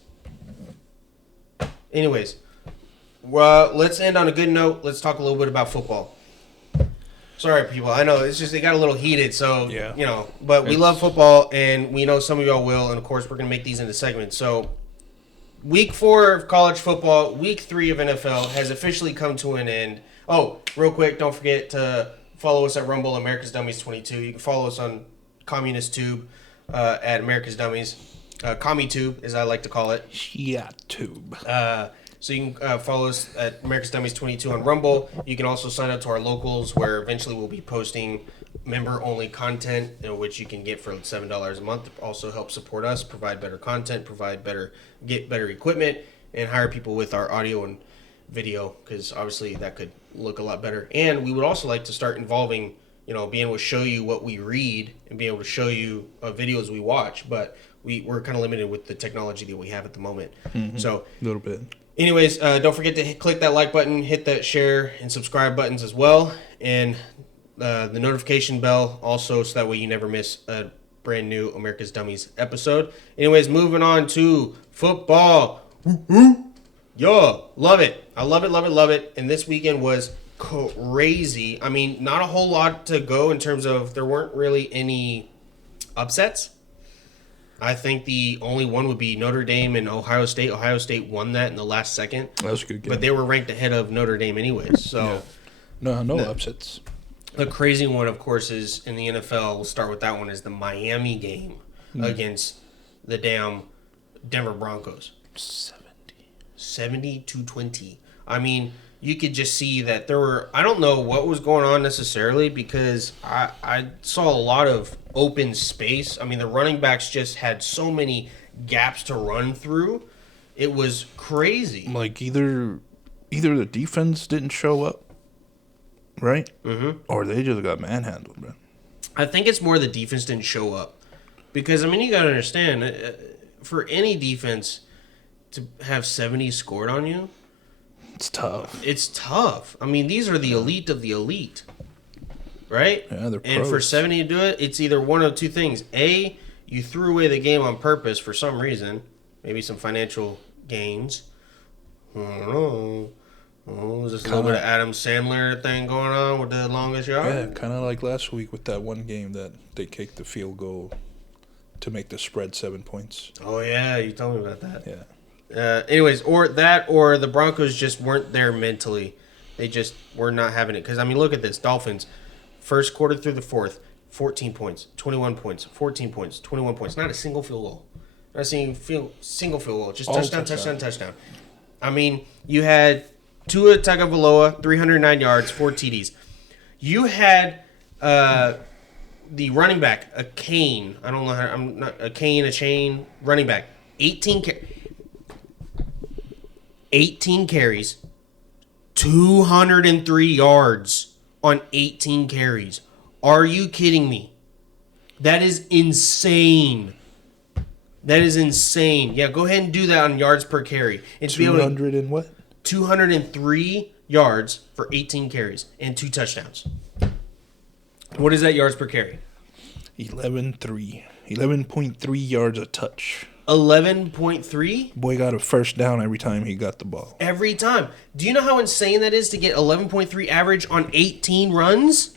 Anyways, well, let's end on a good note. Let's talk a little bit about football. Sorry, people. I know it's just, it got a little heated, so, yeah. But we love football, and we know some of y'all will, and of course, we're going to make these into segments. So, week 4 of college football, week 3 of NFL has officially come to an end. Oh, real quick, don't forget to follow us at Rumble, America's Dummies 22. You can follow us on Communist Tube at America's Dummies. CommuTube, as I like to call it. Yeah, tube. So you can follow us at America's Dummies 22 on Rumble. You can also sign up to our locals, where eventually we'll be posting member-only content, which you can get for $7 a month. Also help support us, provide better content, get better equipment, and hire people with our audio and video, because obviously that could look a lot better. And we would also like to start involving, being able to show you what we read and being able to show you videos we watch, but we're kind of limited with the technology that we have at the moment. So a little bit. Anyways, don't forget to click that like button, hit that share and subscribe buttons as well, and the notification bell also, so that way you never miss a brand new America's Dummies episode. Anyways, moving on to football. Yo, love it. I love it. And this weekend was crazy. I mean, not a whole lot to go in terms of, there weren't really any upsets. I think the only one would be Notre Dame and Ohio State. Ohio State won that in the last second. That was a good game. But they were ranked ahead of Notre Dame anyways. So no upsets. The crazy one, of course, is in the NFL. We'll start with that one, is the Miami game against the damn Denver Broncos. 70-20. I mean, you could just see that there were, I don't know what was going on necessarily, because I saw a lot of open space. I mean, the running backs just had so many gaps to run through. It was crazy. Like either the defense didn't show up, right? Or they just got manhandled, man. I think it's more the defense didn't show up. Because, I mean, you got to understand, for any defense to have 70 scored on you, it's tough. I mean, these are the elite of the elite, right? Yeah, they're pros. And for 70 to do it, it's either one of two things. A, you threw away the game on purpose for some reason, maybe some financial gains. I don't know. Oh, is this a little bit of Adam Sandler thing going on with the longest yard? Yeah, kind of like last week with that one game that they kicked the field goal to make the spread 7 points. Oh, yeah, you told me about that. Yeah. Anyways, or the Broncos just weren't there mentally. They just were not having it. Because, I mean, look at this. Dolphins, first quarter through the fourth, 14 points, 21 points, 14 points, 21 points. Not a single field goal. Not a single field goal. Just touchdown. I mean, you had Tua Tagovailoa, 309 yards, 4 TDs. You had the running back, a chain running back, 18 carries, 203 yards on 18 carries. Are you kidding me? That is insane. Yeah, go ahead and do that on yards per carry. And 200 and what? 203 yards for 18 carries and 2 touchdowns. What is that yards per carry? 11.3 yards a touch. 11.3? Boy got a first down every time he got the ball. Every time. Do you know how insane that is to get 11.3 average on 18 runs?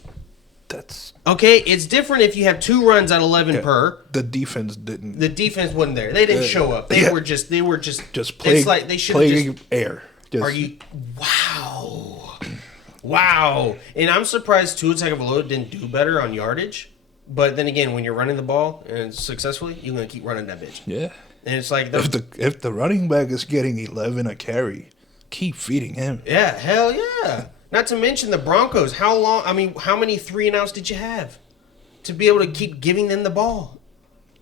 That's okay. It's different if you have 2 runs at 11 per. The defense didn't. The defense wasn't there. They didn't show up. They were just play. It's like they should have just air. Are you? Wow. And I'm surprised Tua Tagovailoa didn't do better on yardage. But then again, when you're running the ball and successfully, you're gonna keep running that bitch. Yeah. And it's like if the running back is getting 11 a carry, keep feeding him. Yeah, hell yeah. Not to mention the Broncos. How many 3-and-outs did you have to be able to keep giving them the ball?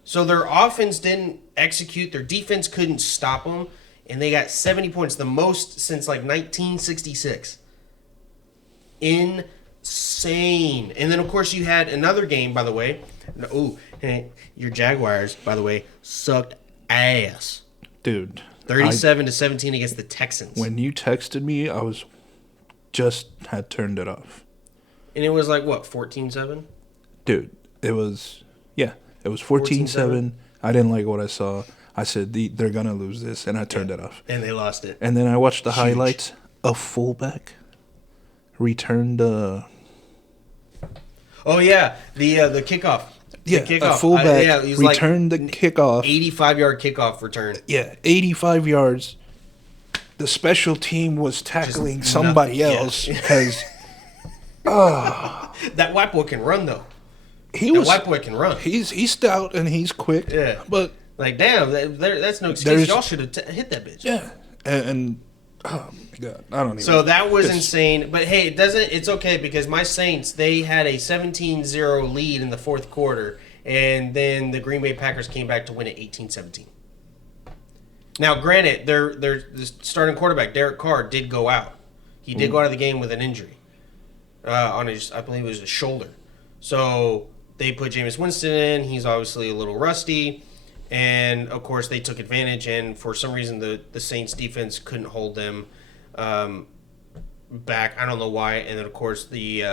So their offense didn't execute. Their defense couldn't stop them, and they got 70 points, the most since like 1966. Insane. And then of course you had another game, by the way. Your Jaguars, by the way, sucked ass. Dude. 37-17 against the Texans. When you texted me, I was just had turned it off. And it was like what, 14-7? Dude, it was 14-7. I didn't like what I saw. I said they're gonna lose this, and I turned it off. And they lost it. And then I watched the highlights. A fullback returned. Oh yeah, the kickoff. A fullback returned the kickoff. 85-yard kickoff return. Yeah, 85 yards. The special team was tackling somebody else because. That white boy can run though. White boy can run. He's stout and he's quick. Yeah, but like damn, that's no excuse. Y'all should have hit that bitch. Yeah, and oh my god, I don't even. So that was insane. But hey, it's okay because my Saints, they had a 17-0 lead in the fourth quarter, and then the Green Bay Packers came back to win it 18-17. Now, granted, their starting quarterback Derek Carr did go out. He did go out of the game with an injury on his, I believe it was his shoulder. So they put Jameis Winston in. He's obviously a little rusty. And, of course, they took advantage. And for some reason, the Saints defense couldn't hold them back. I don't know why. And then, of course, the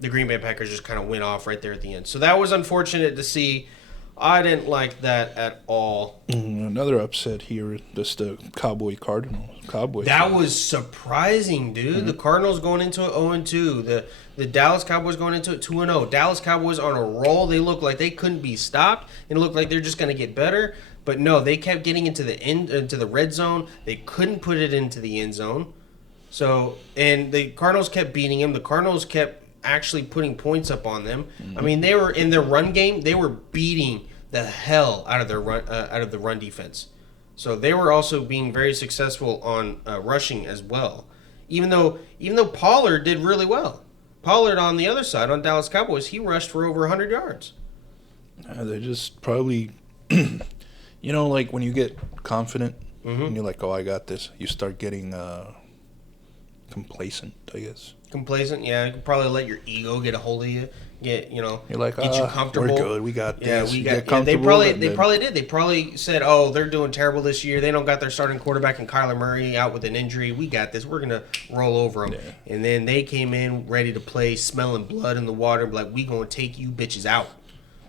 Green Bay Packers just kind of went off right there at the end. So that was unfortunate to see. I didn't like that at all. Another upset here, just the Cardinals. That was surprising, dude. Mm-hmm. The Cardinals going into it 0-2. The Dallas Cowboys going into it 2-0. Dallas Cowboys on a roll. They looked like they couldn't be stopped. It looked like they're just going to get better. But no, they kept getting into the red zone. They couldn't put it into the end zone. So, and the Cardinals kept beating them. The Cardinals kept actually putting points up on them. Mm-hmm. I mean, they were in their run game. They were beating the hell out of their out of the run defense. So they were also being very successful on rushing as well. Even though Pollard did really well. Pollard on the other side on Dallas Cowboys, he rushed for over 100 yards. They just probably, like when you get confident and you're like, oh, I got this. You start getting complacent, I guess. Complacent, yeah. You could probably let your ego get a hold of you. You're like, get you comfortable. We're good. We got this. They probably did. They probably said, "Oh, they're doing terrible this year. They don't got their starting quarterback and Kyler Murray out with an injury. We got this. We're gonna roll over them." Yeah. And then they came in ready to play, smelling blood in the water, like we gonna take you bitches out.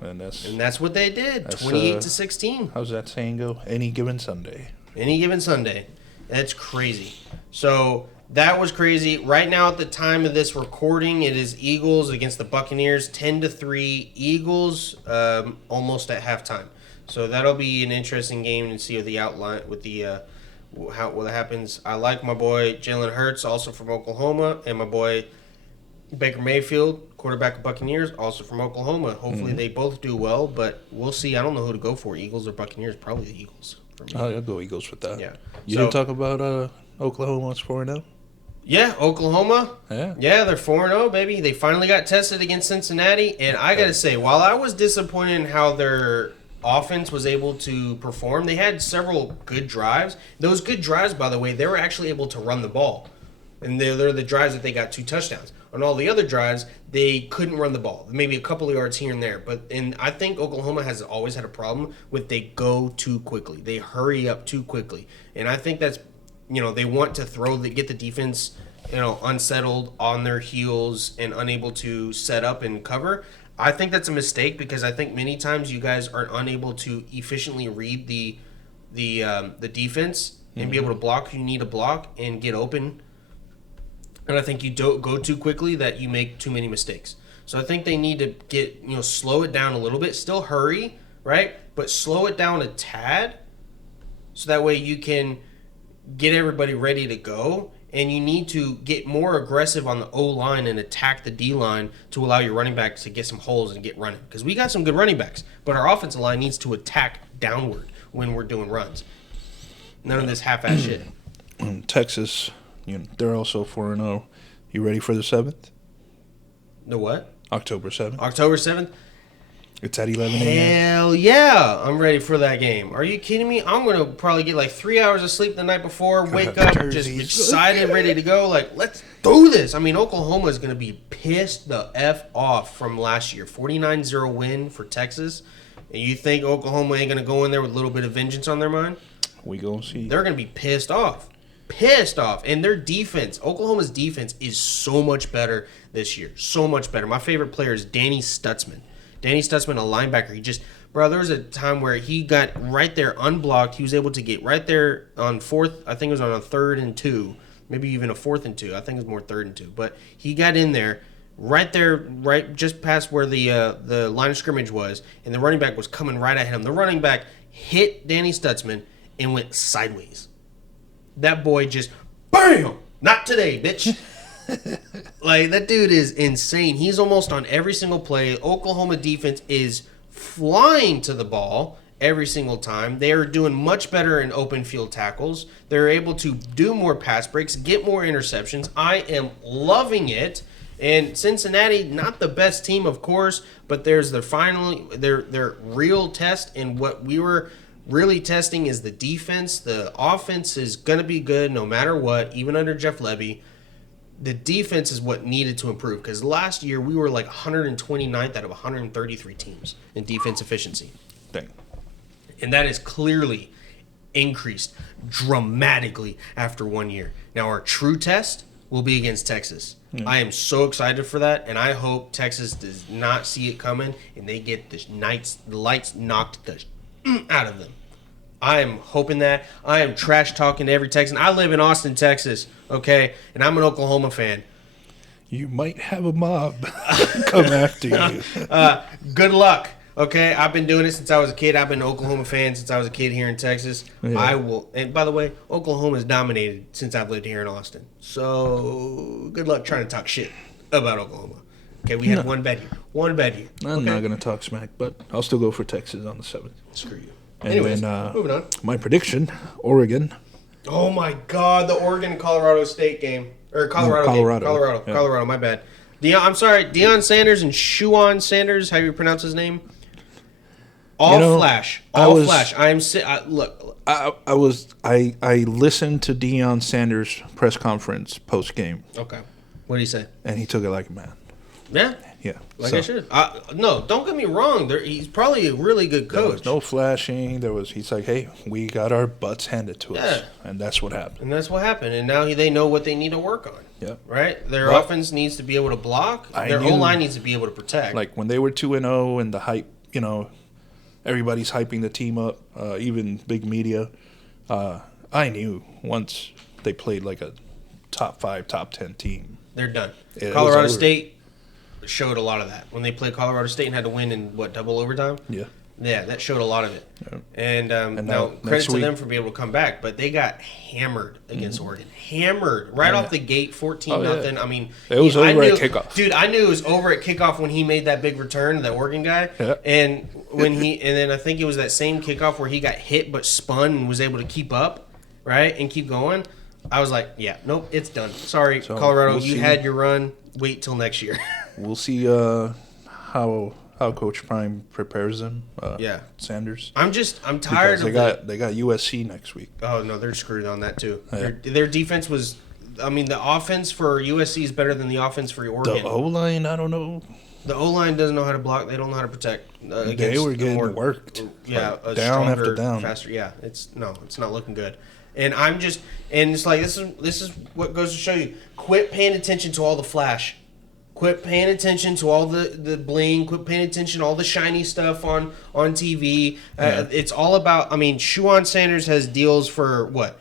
And that's what they did. 28-16. How's that saying go? Any given Sunday. Any given Sunday. That's crazy. So. That was crazy. Right now, at the time of this recording, it is Eagles against the Buccaneers, 10-3. Eagles, almost at halftime. So that'll be an interesting game to see what the outline with the what happens. I like my boy Jalen Hurts, also from Oklahoma, and my boy Baker Mayfield, quarterback of Buccaneers, also from Oklahoma. Hopefully, they both do well, but we'll see. I don't know who to go for, Eagles or Buccaneers. Probably the Eagles. For me. I'll go Eagles with that. Yeah. You didn't talk about Oklahoma's 4-0. Yeah, Oklahoma. Yeah, they're 4-0, baby. They finally got tested against Cincinnati. And I got to say, while I was disappointed in how their offense was able to perform, they had several good drives. Those good drives, by the way, they were actually able to run the ball. And they're the drives that they got 2 touchdowns. On all the other drives, they couldn't run the ball. Maybe a couple of yards here and there. And I think Oklahoma has always had a problem with they go too quickly. They hurry up too quickly. And I think that's they want to get the defense, unsettled, on their heels, and unable to set up and cover. I think that's a mistake because I think many times you guys are unable to efficiently read the defense and be able to block who you need to block and get open. And I think you don't go too quickly that you make too many mistakes. So I think they need to slow it down a little bit. Still hurry, right? But slow it down a tad so that way you can get everybody ready to go. And you need to get more aggressive on the O-line and attack the D-line to allow your running backs to get some holes and get running. Because we got some good running backs, but our offensive line needs to attack downward when we're doing runs. None of this half-ass shit. Texas, they're also 4-0. You ready for the 7th? The what? October 7th. October 7th? It's at 11 a.m. Hell yeah, I'm ready for that game. Are you kidding me? I'm going to probably get like 3 hours of sleep the night before, wake up, just excited, ready to go. Like, let's do this. I mean, Oklahoma is going to be pissed the F off from last year. 49-0 win for Texas. And you think Oklahoma ain't going to go in there with a little bit of vengeance on their mind? We going to see. They're going to be pissed off. Pissed off. And their defense, Oklahoma's defense is so much better this year. So much better. My favorite player is Danny Stutzman. Danny Stutzman, a linebacker, there was a time where he got right there unblocked. He was able to get right there on fourth. I think it was on a 3rd and 2, maybe even a 4th and 2. I think it was more 3rd and 2. But he got in there, right just past where the line of scrimmage was, and the running back was coming right at him. The running back hit Danny Stutzman and went sideways. That boy just, BAM! Not today, bitch. Like, that dude is insane. He's almost on every single play. Oklahoma defense is flying to the ball every single time. They are doing much better in open field tackles. They're able to do more pass breaks, get more interceptions. I am loving it. And Cincinnati, not the best team, of course, but there's their real test. And what we were really testing is the defense. The offense is going to be good no matter what, even under Jeff Lebby. The defense is what needed to improve because last year we were like 129th out of 133 teams in defense efficiency. Dang. And that is clearly increased dramatically after 1 year. Now our true test will be against Texas. Yeah. I am so excited for that, and I hope Texas does not see it coming and they get the lights knocked out of them. I am hoping that. I am trash talking to every Texan. I live in Austin, Texas, okay? And I'm an Oklahoma fan. You might have a mob come after you. Good luck, okay? I've been doing it since I was a kid. I've been an Oklahoma fan since I was a kid here in Texas. Yeah. I will. And by the way, Oklahoma's dominated since I've lived here in Austin. So good luck trying to talk shit about Oklahoma. Okay, we have one bet here. I'm not going to talk smack, but I'll still go for Texas on the 7th. Screw you. And anyways, then, moving on. My prediction, Oregon. Oh my God, the Oregon-Colorado State game. Or Colorado game. Colorado, my bad. Deion Sanders and Shuon Sanders, how you pronounce his name? Flash. Flash. Look. I listened to Deion Sanders' press conference post-game. Okay. What did he say? And he took it like a man. Yeah? Yeah. I should. No, don't get me wrong. He's probably a really good coach. There was no flashing. He's like, hey, we got our butts handed to us. And that's what happened. And now they know what they need to work on. Yeah. Right? Their offense needs to be able to block. Their O-line needs to be able to protect. Like when they were 2-0 and the hype, everybody's hyping the team up, even big media. I knew once they played like a top 5, top 10 team. They're done. Colorado State showed a lot of that when they played Colorado State and had to win in double overtime. Yeah, that showed a lot of it. Yeah. And now credit to them for being able to come back, but they got hammered against Oregon. Hammered right off the gate, 14-0. I mean, it was over at kickoff. Dude, I knew it was over at kickoff when he made that big return, the Oregon guy. Yeah. And then I think it was that same kickoff where he got hit but spun and was able to keep up, right, and keep going. I was like, yeah, nope, it's done. Sorry, so Colorado, you had your run. Wait till next year. We'll see how Coach Prime prepares them. Sanders. I'm tired because they got USC next week. Oh no, they're screwed on that too. Yeah. Their defense was. I mean, the offense for USC is better than the offense for Oregon. The O-line, I don't know. The O-line doesn't know how to block. They don't know how to protect. They were getting worked. Yeah, down stronger, after down. Faster. Yeah, it's not looking good. And it's like this is what goes to show you. Quit paying attention to all the flash. Quit paying attention to all the bling. Quit paying attention to all the shiny stuff on TV. It's all about. I mean, Shuan Sanders has deals for what?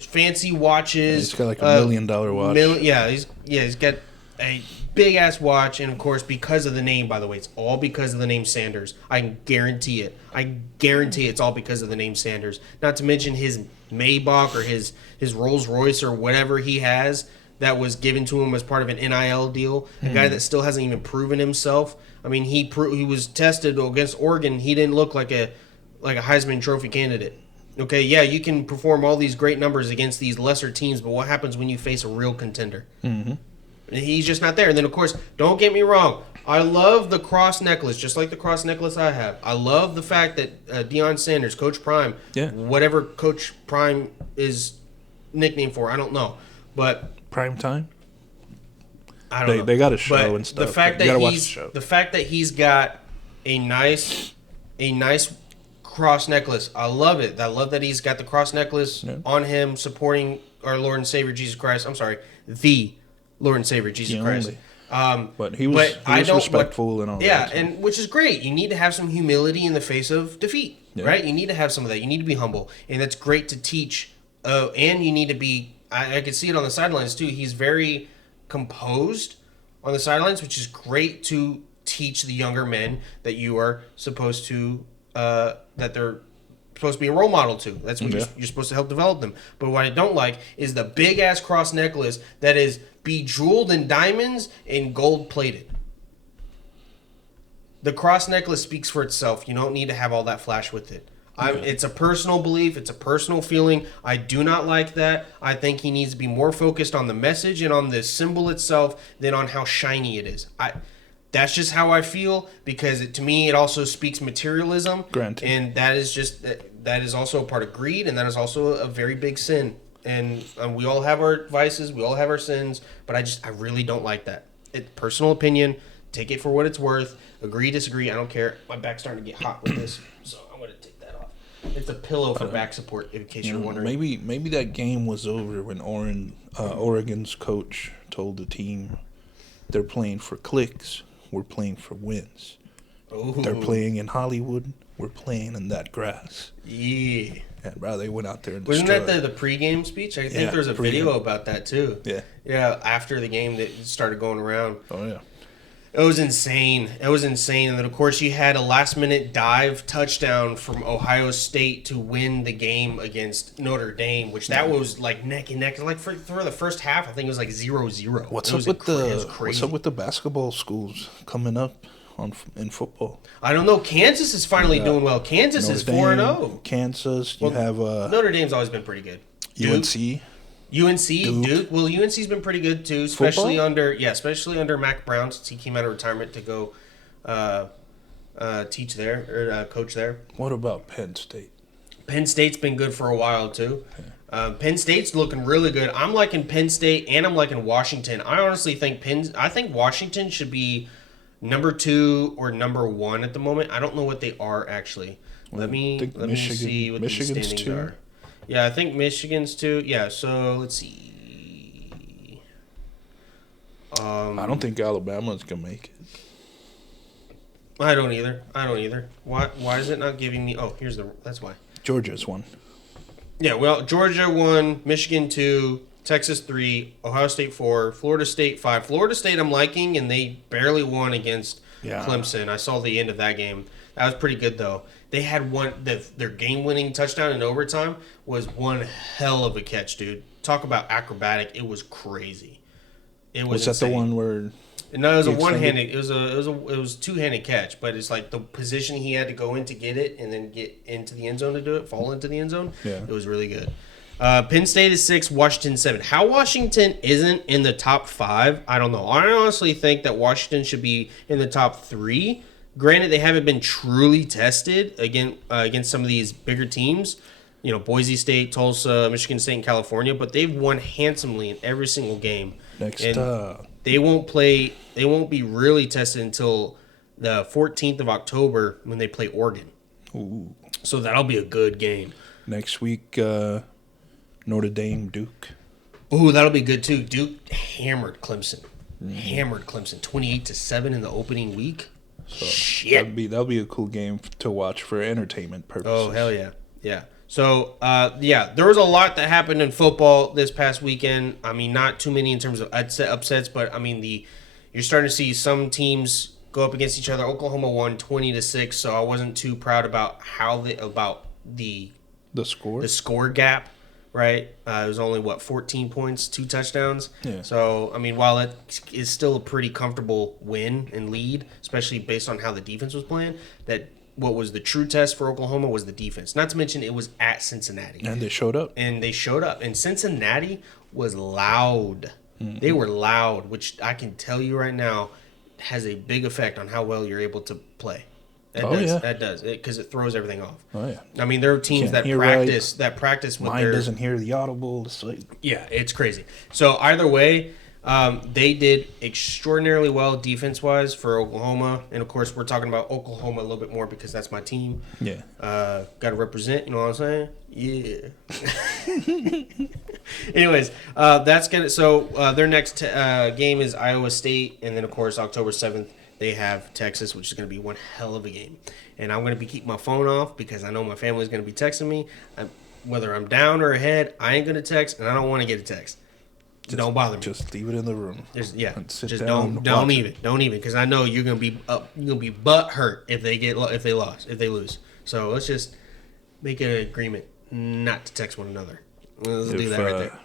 Fancy watches. He's got like $1 million watch. He's got a big ass watch, and of course, because of the name. By the way, it's all because of the name Sanders. I can guarantee it. I guarantee it's all because of the name Sanders. Not to mention his Maybach or his Rolls Royce or whatever he has that was given to him as part of an NIL deal. A guy that still hasn't even proven himself. I mean, he was tested against Oregon. He didn't look like a Heisman Trophy candidate. Okay, yeah, you can perform all these great numbers against these lesser teams, but what happens when you face a real contender? Mm-hmm. He's just not there. And then, of course, don't get me wrong. I love the cross necklace, just like the cross necklace I have. I love the fact that Deion Sanders, Coach Prime, whatever Coach Prime is nicknamed for, I don't know. But Prime Time? I don't know. They got a show but and stuff. The fact that he's got a nice cross necklace, I love it. I love that he's got the cross necklace on him, supporting our Lord and Savior Jesus Christ. I'm sorry, the Lord and Savior Jesus Christ. But he was respectful and all that. Yeah, and which is great. You need to have some humility in the face of defeat, right? You need to have some of that. You need to be humble, and that's great to teach. And you need to be. I could see it on the sidelines too. He's very composed on the sidelines, which is great to teach the younger men that you are supposed to. That they're supposed to be a role model to. That's what you're supposed to help develop them. But what I don't like is the big ass cross necklace that is bejeweled in diamonds and gold plated. The cross necklace speaks for itself. You don't need to have all that flash with it. It's a personal belief. It's a personal feeling. I do not like that. I think he needs to be more focused on the message and on the symbol itself than on how shiny it is. That's just how I feel, because to me it also speaks materialism. Granted. And that is also a part of greed, and that is also a very big sin. And we all have our vices, we all have our sins, but I really don't like that. Personal opinion, take it for what it's worth. Agree, disagree, I don't care. My back's starting to get hot with this, so I'm going to take that off. It's a pillow for back support, in case you're wondering. Maybe that game was over when Oregon's coach told the team they're playing for clicks. We're playing for wins. Ooh. They're playing in Hollywood. We're playing in that grass. Yeah. And bro, they went out there and wasn't that the pregame speech? I think there's a video about that too. Yeah. Yeah, after the game that started going around. Oh yeah. It was insane. And then, of course, you had a last-minute dive touchdown from Ohio State to win the game against Notre Dame, which that was like neck and neck. Like for the first half, I think it was like 0-0. What's up with the basketball schools coming up in football? I don't know. Kansas is finally doing well. Kansas is 4-0. Kansas. You have Notre Dame's always been pretty good. UNC, Duke. Well, UNC's been pretty good too, especially under Mac Brown, since he came out of retirement to go teach there or coach there. What about Penn State? Penn State's been good for a while too. Penn State's looking really good. I'm liking Penn State and I'm liking Washington. I honestly think Washington should be number 2 or number 1 at the moment. I don't know what they are actually. Let me see what the standings are. Yeah, I think Michigan's 2. Yeah, so let's see. I don't think Alabama's gonna make it. I don't either. Why is it not giving me? Oh, that's why. Georgia's 1. Yeah, well, Georgia 1, Michigan 2, Texas 3, Ohio State 4, Florida State 5. Florida State I'm liking, and they barely won against Clemson. I saw the end of that game. That was pretty good though. They had their game-winning touchdown in overtime was one hell of a catch, dude. Talk about acrobatic. It was crazy. It was that the one where? No, it was a one-handed. It was two-handed catch, but it's like the position he had to go in to get it, and then get into the end zone to do it, fall into the end zone. Yeah, it was really good. Penn State is 6, Washington 7. How Washington isn't in the top 5, I don't know. I honestly think that Washington should be in the top 3. Granted, they haven't been truly tested against some of these bigger teams, Boise State, Tulsa, Michigan State, and California, but they've won handsomely in every single game. They won't be really tested until the 14th of October when they play Oregon. Ooh. So that'll be a good game. Next week, Notre Dame, Duke. Ooh, that'll be good too. Duke hammered Clemson. Hammered Clemson 28-7 in the opening week. So Shit. that'll be a cool game to watch for entertainment purposes. Oh, hell yeah. Yeah. So, there was a lot that happened in football this past weekend. I mean, not too many in terms of upsets, but I mean, you're starting to see some teams go up against each other. Oklahoma won 20-6, so I wasn't too proud about the score gap, right? It was only 14 points, 2 touchdowns. Yeah. So, I mean, while it is still a pretty comfortable win and lead, especially based on how the defense was playing, that what was the true test for Oklahoma was the defense. Not to mention it was at Cincinnati. And they showed up. And Cincinnati was loud. Mm-hmm. They were loud, which I can tell you right now has a big effect on how well you're able to play. That does. Because it throws everything off. Oh, yeah. I mean, there are teams that practice with Mine doesn't hear the audible. It's like... Yeah, it's crazy. So either way, they did extraordinarily well defense-wise for Oklahoma. And, of course, we're talking about Oklahoma a little bit more because that's my team. Yeah. Got to represent, you know what I'm saying? Yeah. Anyways, that's going to – so their next game is Iowa State. And then, of course, October 7th, they have Texas, which is going to be one hell of a game. And I'm going to be keeping my phone off because I know my family's going to be texting me. Whether I'm down or ahead, I ain't going to text, and I don't want to get a text. Don't bother me. Just leave it in the room. Just don't even because I know you're gonna be up. You're gonna be butt hurt if they lose. So let's just make an agreement not to text one another. Let's do that right there.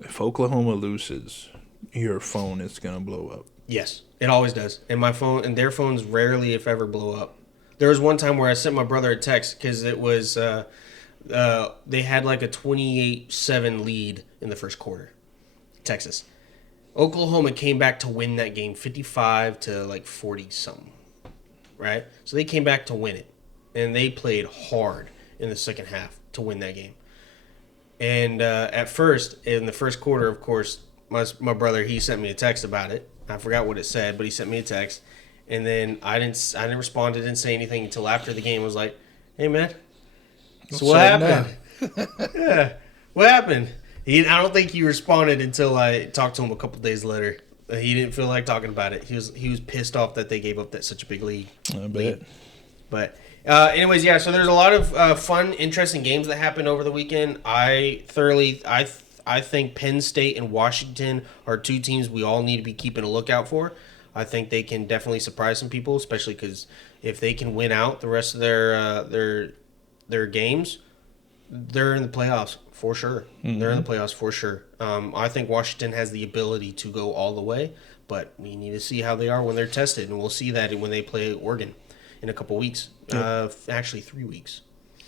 If Oklahoma loses, your phone is gonna blow up. Yes, it always does. And my phone and their phones rarely, if ever, blow up. There was one time where I sent my brother a text because it was they had like a 28-7 lead in the first quarter. Texas. Oklahoma came back to win that game 55 to like 40 something. Right? So they came back to win it. And they played hard in the second half to win that game. And at first, in the first quarter, of course, my brother, he sent me a text about it. I forgot what it said, but he sent me a text. And then I didn't respond, didn't say anything until after the game. I was like, "Hey man, so what happened?" Yeah. What happened? I don't think he responded until I talked to him a couple days later. He didn't feel like talking about it. He was pissed off that they gave up such a big lead. I bet. But anyways, yeah. So there's a lot of fun, interesting games that happened over the weekend. I think Penn State and Washington are two teams we all need to be keeping a lookout for. I think they can definitely surprise some people, especially because if they can win out the rest of their games, they're in the playoffs. For sure. Mm-hmm. They're in the playoffs for sure. I think Washington has the ability to go all the way, but we need to see how they are when they're tested, and we'll see that when they play Oregon in a couple weeks. Yep. Actually, 3 weeks.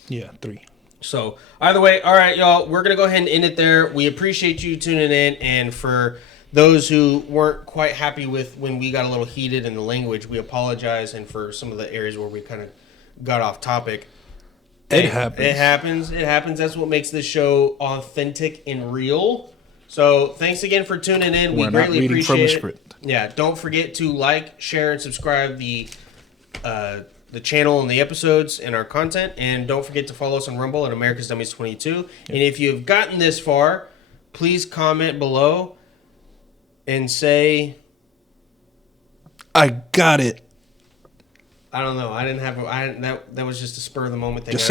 Yeah, 3. So, either way, all right, y'all, we're going to go ahead and end it there. We appreciate you tuning in, and for those who weren't quite happy with when we got a little heated in the language, we apologize, and for some of the areas where we kind of got off topic. It happens. It happens. That's what makes this show authentic and real. So thanks again for tuning in. We greatly appreciate it. Script. Yeah. Don't forget to like, share, and subscribe the channel and the episodes and our content. And don't forget to follow us on Rumble at America's Dummies 22. Yep. And if you've gotten this far, please comment below and say, "I got it." I don't know. I didn't have that was just a spur of the moment thing. Just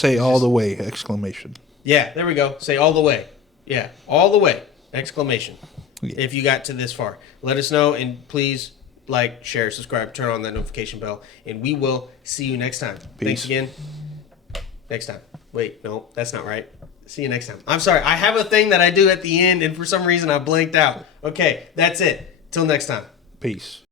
say all the way! Exclamation. Yeah, there we go. Say all the way. Yeah, all the way! Exclamation. Yeah. If you got to this far, let us know, and please like, share, subscribe, turn on that notification bell, and we will see you next time. Peace. Thanks again. Next time. Wait, no, that's not right. See you next time. I'm sorry. I have a thing that I do at the end, and for some reason I blanked out. Okay, that's it. Till next time. Peace.